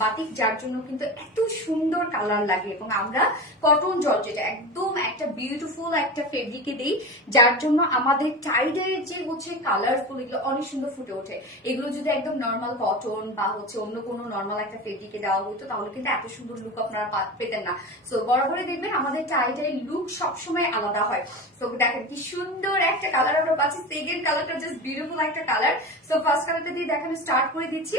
batik, যার জন্য কিন্তু এত সুন্দর কালার লাগে। এবং আমরা কটন জর্জেট একদম একটা বিউটিফুল একটা ফেব্রিকে দিই, যার জন্য আমাদের টাইডাই যে হচ্ছে কালারফুল এগুলো অনেক সুন্দর ফুটে ওঠে। এগুলো যদি একদম নর্মাল কটন বা হচ্ছে অন্য কোনো নর্মাল একটা ফেব্রিকে দেওয়া হতো, তাহলে কিন্তু এত সুন্দর লুক আপনারা পেতেন না। সো বরাবরই দেখবেন আমাদের টাইডাই লুক সবসময় আলাদা হয়। সো দেখেন কি সুন্দর একটা কালার আমরা পাচ্ছি, সেকেন্ড কালারটা জাস্ট বিউটিফুল একটা কালার। সো ফার্স্ট কালারটা দিয়ে দেখানো স্টার্ট করে দিচ্ছি।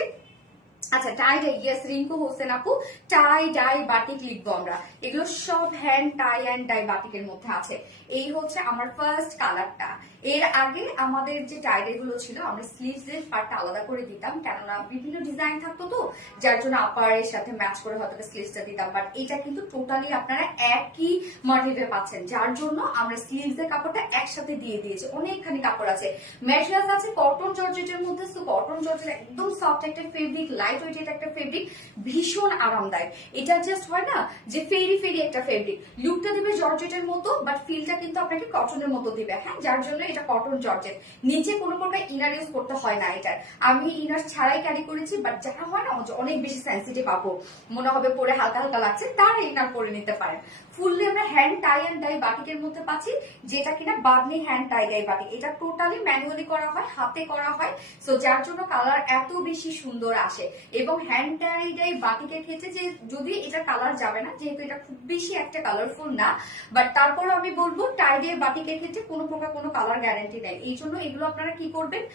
আচ্ছা, টাই ডাই, ইয়েস রিঙ্কু হোসেন আপু, টাই ডাই বাটিক লিখবো আমরা। এগুলো সব হ্যান্ড টাই অ্যান্ড ডাই বাটিকের মধ্যে আছে। এই হচ্ছে আমার ফার্স্ট কালারটা। এর আগে আমাদের যে টাইডাই গুলো ছিল আমরা স্লিভস এর পার্টটা আলাদা করে দিতাম, কেননা বিভিন্ন ডিজাইন থাকতো তো, যার জন্য আপারের সাথে ম্যাচ করে হয়তো স্লিভসটা দিতাম। বাট এটা কিন্তু টোটালি আপনারা একই মোটিভে পাচ্ছেন, যার জন্য আমরা স্লিভস এর কাপড়টা একসাথে দিয়ে দিয়েছি। অনেকখানি কাপড় আছে, ম্যাটেরিয়ালস আছে কটন জর্জেটের মধ্যে। সো কটন জর্জেট একদম সফট একটা ফেব্রিক, লাইট ওয়েট একটা ফেব্রিক, ভীষণ আরামদায়ক। এটা জাস্ট হয় না যে ফেরি ফেরি একটা ফেব্রিক, লুকটা দিবে জর্জেটের মতো, বাট ফিলটা কিন্তু আপনাকে কটনের মতো দিবে। হ্যাঁ, যার জন্য এটা কটন জর্জেট। নিচে কোনো প্রকার ইনার ইউজ করতে হয় না এটার। আমি ইনার ছাড়াই ক্যারি করেছি, বাট যারা হয় না অনেক বেশি সেন্সিটিভ আপু, মনে হবে পরে হালকা হালকা লাগছে, তারা ইনার পরে নিতে পারেন। ফুললি আমরা হ্যান্ড টাই অ্যান্ড ডাই বাটিকের মধ্যে পাচ্ছি, যেটা কিনা Bamni hand tie die batik. এটা টোটালি ম্যানুয়ালি করা হয়, হাতে করা হয়। সো যার জন্য কালার এত বেশি সুন্দর আসে। এবং হ্যান্ড টাই ডাই বাটিকের ক্ষেত্রে যে যদি এটা কালার যাবে না, যেহেতু এটা খুব বেশি একটা কালারফুল না, বাট তারপরও আমি বলবো টাই ডাই বাটিকের ক্ষেত্রে কোনো প্রকার কোনো কালার গ্যারান্টি নেই। এই জন্য এগুলো আপনারা কি করবেন,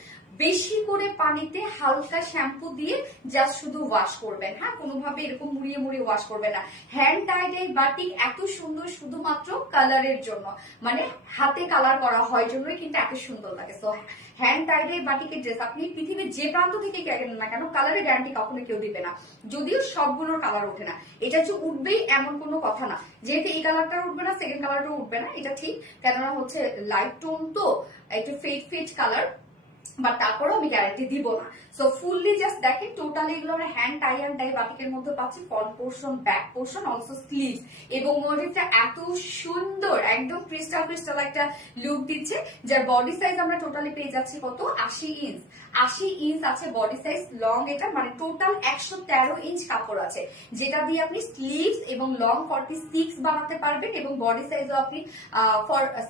বেশি করে পানিতে হালকা শ্যাম্পু দিয়ে জাস্ট শুধু ওয়াশ করবেন। হ্যাঁ, কোনোভাবে এরকম মুড়িয়ে মুড়িয়ে ওয়াশ করবেন না। হ্যান্ড টাই ডাই বাটিক এত সুন্দর শুধুমাত্র কালারের জন্য, মানে হাতে কালার করা হয় জন্যই কিন্তু এত সুন্দর লাগে। সো হ্যান্ড টাই ডাই বাটিকের ড্রেস আপনি পৃথিবীর যে প্রান্ত থেকে কেনেন না কেন, কালারের গ্যারান্টি কখনো কেউ দিবে না, যদিও সবগুলোর কালার ওঠে না। এটা হচ্ছে উঠবেই এমন কোনো কথা না, যেহেতু এই কালারটা উঠবে না সেকেন্ড কালারটা উঠবে না, এটা ঠিক, কেননা হচ্ছে লাইট টোন তো একটু ফেড ফেড কালার, বাট তারপরেও আমি গ্যারান্টি দিব না। সো ফুললি জাস্ট দেখেন, টোটালি এগুলো আমরা হ্যান্ড টাই অ্যান্ড ডাই বাটিকের মধ্যে পাচ্ছি, front portion, back portion, also sleeves, এবং মোটিভটা এত সুন্দর, একদম ক্রিস্টাল ক্রিস্টাল একটা লুক দিচ্ছে। যার বডি সাইজ আমরা টোটালি পেয়ে যাচ্ছি কত, 80 ইঞ্চ। 80 ইঞ্চ আছে বডি সাইজ, লং এটা মানে টোটাল 113 ইঞ্চ কাপড় আছে, যেটা দিয়ে আপনি স্লিভস এবং লং 46 বানাতে পারবেন, এবং বডি সাইজও আপনি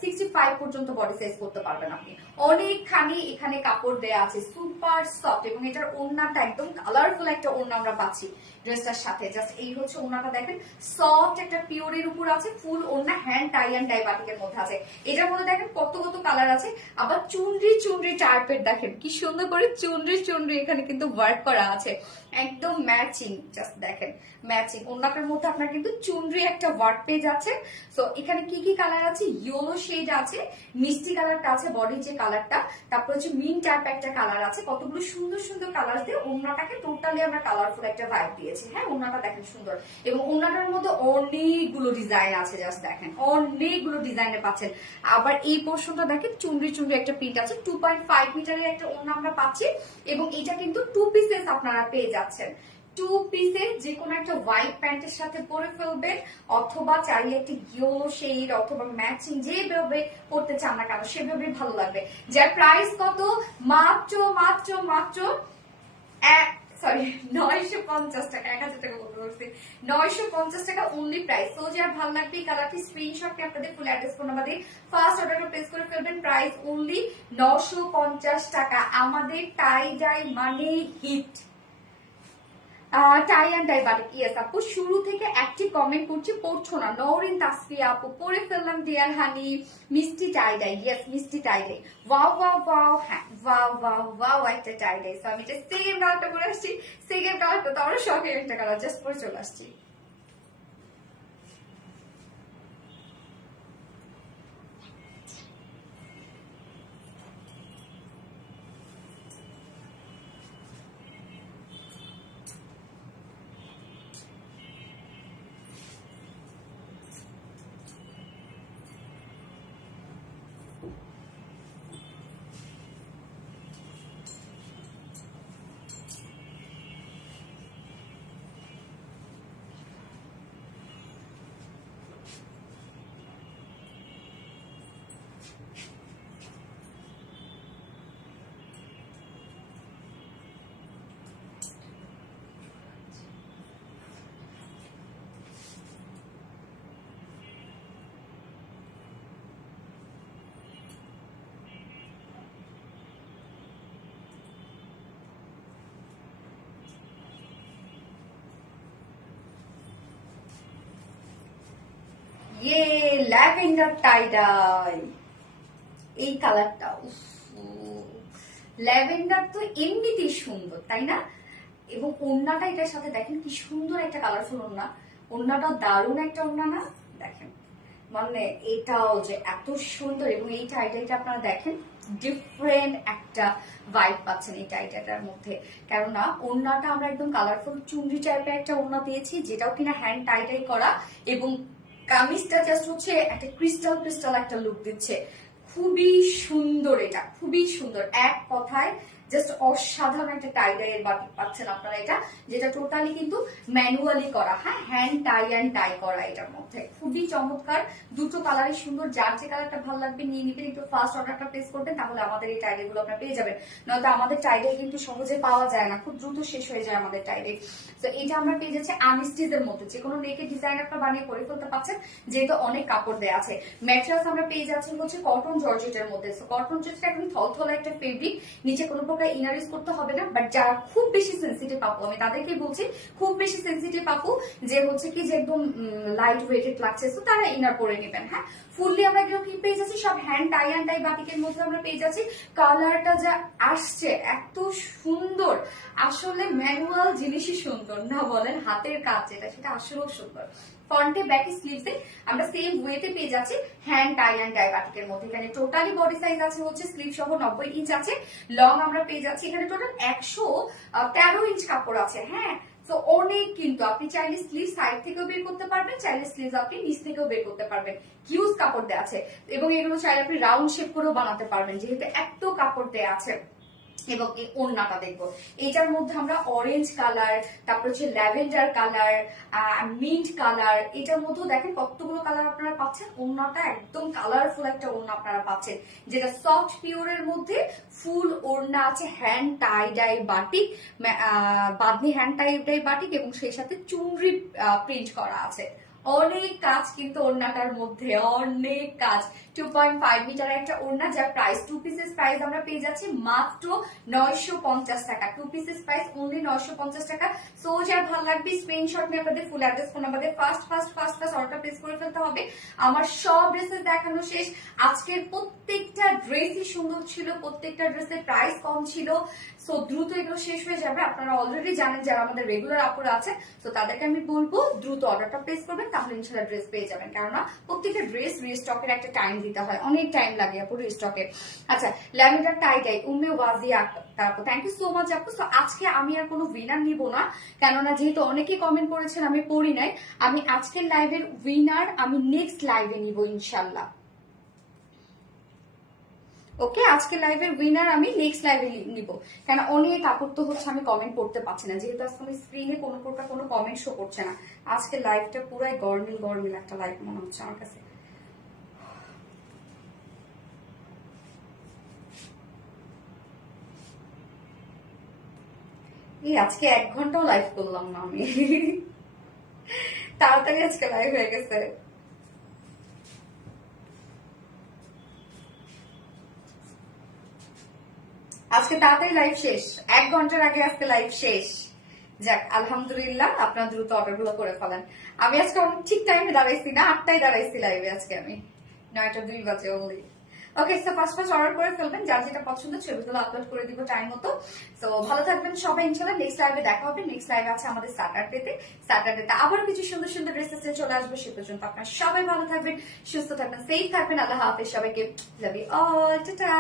65 পর্যন্ত বডি সাইজ করতে পারবেন আপনি। অনেকখানি এখানে কাপড় দেয়া আছে, সুপার সফট, এবং এটার ওড়নাটা একদম কালারফুল একটা ওড়না আমরা পাচ্ছি ড্রেসটার সাথে। জাস্ট এই হচ্ছে ওড়নাটা, দেখেন সফট একটা পিওরের উপর আছে, ফুল ওড়না, হ্যান্ড টাই অ্যান্ড ডাই বাটিকের মধ্যে আছে। এটার মধ্যে দেখেন কত কত কালার আছে, আবার চুনরি চুনরি টাইপের, দেখেন কি সুন্দর করে চুনরি চুনরি এখানে কিন্তু ওয়ার্ক করা আছে, একদম ম্যাচিং। জাস্ট দেখেন ম্যাচিং ওড়নাটার মধ্যে আপনার কিন্তু চুনরি একটা ওয়ার্ক পেয়ে যাচ্ছে। সো এখানে কি কি কালার আছে, ইয়েলো শেড আছে, মিষ্টি কালারটা আছে বডির যে কালারটা, তারপর হচ্ছে মিন টাইপ একটা কালার আছে, কতগুলো সুন্দর সুন্দর কালার দিয়ে ওড়নাটাকে টোটালি আমরা কালারফুল একটা ভাইব দিয়েছি। হ্যাঁ, ওড়নাটা দেখেন সুন্দর, এবং ওড়নাটার মধ্যে অনেকগুলো ডিজাইন আছে, জাস্ট দেখেন অনেকগুলো ডিজাইনে পাচ্ছেন। আবার এই পোর্শনটা দেখেন চুনরি চুনরি একটা প্রিন্ট আছে, 2.5 মিটারের একটা ওড়না আমরা পাচ্ছি, এবং এটা কিন্তু 2 পিসেস আপনারা পেয়ে যাচ্ছেন। 2 পিসের যে কোনো একটা হোয়াইট প্যান্টের সাথে পরে ফেলবেন, অথবা চাইলে একটি ইয়েলো শেড অথবা ম্যাচিং যেভাবে করতে চান না কেন সেভাবে ভালো লাগবে। যার প্রাইস কত, মাত্র মাত্র মাত্র 950 টাকা, 1000 টাকা বলতে পারছি, 950 টাকা অনলি প্রাইস। তো যার ভালো লাগবে কালারটি স্ক্রিনশট নিয়ে আপনাদের ফুল অ্যাড্রেস ফোন নাম্বার দিয়ে ফার্স্ট অর্ডারটা প্লেস করে ফেলবেন। প্রাইস অনলি 950 টাকা। আমাদের টাই ডাই মানে hit, tie and dye batik. Yes আপু, শুরু থেকে একটি কমেন্ট করছি, পড়ছো না। নওরিন তাসফিয়া আপু, পরে ফেললাম ডিয়ার হানি, মিষ্টি টাই ডাই। ইয়েস, মিষ্টি টাই ডাই, ওয়াও ওয়াও ওয়াও, হ্যাঁ ওয়াও ওয়াও ওয়াও একটা টাই ডাই। সো আমি এটা সেম কালারটা পরে আসছি, সেকেন্ড কালারটা তো আরো শখের একটা কালার, জাস্ট পরে চলে আসছি। ইয়ে ল্যাভেন্ডার টাই ডাই, এই কালারটা, ল্যাভেন্ডার তো এমনিতেই সুন্দর তাই না, এবং ওড়নাটা এটার সাথে দেখেন কি সুন্দর একটা কালারফুল ওড়না, ওড়নাটা দারুণ একটা ওড়না না, দেখেন মানে এটাও যে এত সুন্দর, এবং এই টাইটাইটা আপনারা দেখেন ডিফারেন্ট একটা ভাইব পাচ্ছেন এই টাইটাটার মধ্যে, কেননা ওড়নাটা আমরা একদম কালারফুল চুনরি টাইপের একটা ওড়না দিয়েছি, যেটাও কিনা হ্যান্ড টাইটাই করা, এবং কামিজটা জাস্ট হচ্ছে একটা ক্রিস্টাল ক্রিস্টাল একটা লুক দিচ্ছে, খুবই সুন্দর, এটা খুবই সুন্দর, এক কথায় জাস্ট অসাধারণ একটা টাই ডাই এর বাটিক পাচ্ছেন আপনারা, এটা যেটা টোটালি কিন্তু ম্যানুয়ালি করা, হ্যাঁ হ্যান্ড টাই অ্যান্ড ডাই করা, এটার মধ্যে খুবই চমৎকার, দুটো কালারই সুন্দর, যার যে কালারটা ভালো লাগবে নিয়ে নিবেন, একটু ফার্স্ট অর্ডারটা প্লেস করবেন, তাহলে আমাদের এই টাই গুলো আপনারা পেয়ে যাবেন, নয়তো আমাদের টাই ডাই কিন্তু সহজে পাওয়া যায় না, খুব দ্রুত শেষ হয়ে যায় আমাদের টাই ডাই। তো এটা আমরা পেয়ে যাচ্ছি আনস্টিচের মধ্যে, যে কোনো নেকের ডিজাইন আপনারা বানিয়ে করে ফেলতে পারছেন, যেহেতু অনেক কাপড় দেওয়া আছে। ম্যাটেরিয়ালস আমরা পেয়ে যাচ্ছি হচ্ছে কটন জর্জেটের মধ্যে, কটন জর্জেট একদম থলথলা একটা ফেব্রিক, নিচে কোনো প্রকার ইনার ইউজ করতে হবে না, বাট যারা খুব বেশি সেন্সিটিভ আপু, আমি তাদেরকে বলছি খুব বেশি সেন্সিটিভ আপু যে হচ্ছে কি যে একদম লাইট ওয়েটেড লাগছে, তো তারা ইনার পরে নেবেন। হ্যাঁ, ফুললি আমরা কি পেয়ে যাচ্ছি সব হ্যান্ড টাই অ্যান্ড টাই বাটিকের মধ্যে আমরা পেয়ে যাচ্ছি। কালারটা যা আসছে এত সুন্দর, আসলে ম্যানুয়াল জিনিসই সুন্দর না বলেন, হাতের কাজ যেটা সেটা আসলেও সুন্দর। ফ্রন্টে ব্যাকে স্লিভসে আমরা সেম ওয়েতে পেয়ে যাচ্ছি হ্যান্ড টাই অ্যান্ড টাই বাটিকের মধ্যে। এখানে টোটালি বডি সাইজ আছে হচ্ছে স্লিভ সহ 90 ইঞ্চ আছে, লং আমরা পেয়ে যাচ্ছি এখানে টোটাল 113 ইঞ্চ কাপড় আছে। হ্যাঁ, তো অনেক, কিন্তু আপনি চাইলে স্লিভ সাইড থেকেও বের করতে পারবেন, চাইলে স্লিভ আপনি নিচ থেকেও বের করতে পারবেন। হিউজ কাপড় দেওয়া আছে এবং এগুলো চাইলে আপনি রাউন্ড শেপ করেও বানাতে পারবেন যেহেতু এত কাপড় দেওয়া আছে। এবং এই ওড়নাটা দেখবো, এটার মধ্যে আমরা অরেঞ্জ কালার, তারপর হচ্ছে ল্যাভেন্ডার কালার, মিন্ট কালার, এটার মধ্যেও দেখেন কতগুলো কালার আপনারা পাচ্ছেন। ওড়নাটা একদম কালারফুল একটা ওড়না আপনারা পাচ্ছেন, যেটা সফট পিওরের মধ্যে ফুল ওড়না আছে, hand tie die batik, bandhani hand tie die batik এবং সেই সাথে চুনরি প্রিন্ট করা আছে। অনেক কাজ কিন্তু ওড়নাটার মধ্যে, অনেক কাজ। 2.5 মিটার একটা ওড়না, যার প্রাইস 2 পিসেস প্রাইস আমরা পেয়ে যাচ্ছি মাত্র 950 টাকা। 2 পিসেস প্রাইস অনলি 950 টাকা। সো যার ভালো লাগবে স্ক্রিনশট নিয়ে আপনাদের ফুল অ্যাড্রেস ফোন নাম্বার দিয়ে ফার্স্ট অর্ডার প্লেস করে ফেলতে হবে। আমার সব ড্রেসেস দেখানো শেষ। আজকের প্রত্যেকটা ড্রেসই সুন্দর ছিল, প্রত্যেকটা ড্রেসের প্রাইস কম ছিল। সো দ্রুত এগুলো শেষ হয়ে যাবে। আপনারা অলরেডি জানেন যারা আমাদের রেগুলার আপুরা আছে, তো তাদেরকে আমি বলবো দ্রুত অর্ডারটা প্লেস করবেন, তাহলে ইনশাল্লাহ ড্রেস পেয়ে যাবেন। কেননা প্রত্যেকটা ড্রেস রিস্টকের একটা টাইম দিতে হয়, অনেক টাইম লাগে আপু রিস্টকে। আচ্ছা, ল্যাভেন্ডার টাই ডাই উম্মে ওয়াজিয়া আপু, থ্যাংক ইউ সো মাচ আপু। সো আজকে আমি আর কোনো উইনার নিব না, কেননা যেহেতু অনেকেই কমেন্ট করেছেন আমি পড়ি নাই। আমি আজকের লাইভের উইনার আমি নেক্সট লাইভে নিব ইনশাল্লাহ। ওকে, আজকে লাইভের উইনার আমি নেক্সট লাইভে নিব, কেন অনেক কাপড় তো হচ্ছে আমি কমেন্ট করতে পারছি না, যেহেতু আজকে আমি স্ক্রিনে কোনো প্রকার কোনো কমেন্ট শো করছে না। আজকে লাইভটা পুরাই গরমিল একটা লাইভ মনে হচ্ছে আমার কাছে। এই আজকে 1 ঘন্টাও লাইভ করলাম না আমি, তাড়াতাড়ি আজকে লাইভ হয়ে গেছে। আজকে তাড়াতাড়ি লাইভ শেষ, 1 ঘন্টার আগে আজকে লাইভ শেষ। যাক আলহামদুলিল্লাহ, আপনার দ্রুত অর্ডার গুলো করে ফেলেন। আমি আজকে অনেক ঠিক টাইমে দাঁড়াইছি না, 8টায় দাঁড়াইছি লাইভে আজকে আমি, 9টা 2 বাজে অনলি। ওকে, সো ফার্স্ট অর্ডার করে ফেলবেন, যার যেটা পছন্দ ছবিগুলো আপলোড করে দিব টাইম মতো। সো ভালো থাকবেন সবাই, ইনশাআল্লাহ নেক্সট লাইভে দেখা হবে। নেক্সট লাইভ আছে আমাদের স্যাটারডেতে আবার কিছু সুন্দর সুন্দর ড্রেসেস চলে আসবে। সে পর্যন্ত আপনারা সবাই ভালো থাকবেন, সুস্থ থাকবেন, সেফ থাকবেন। আল্লাহ হাফেজ সবাইকে, লাভ ইউ অল, টাটা।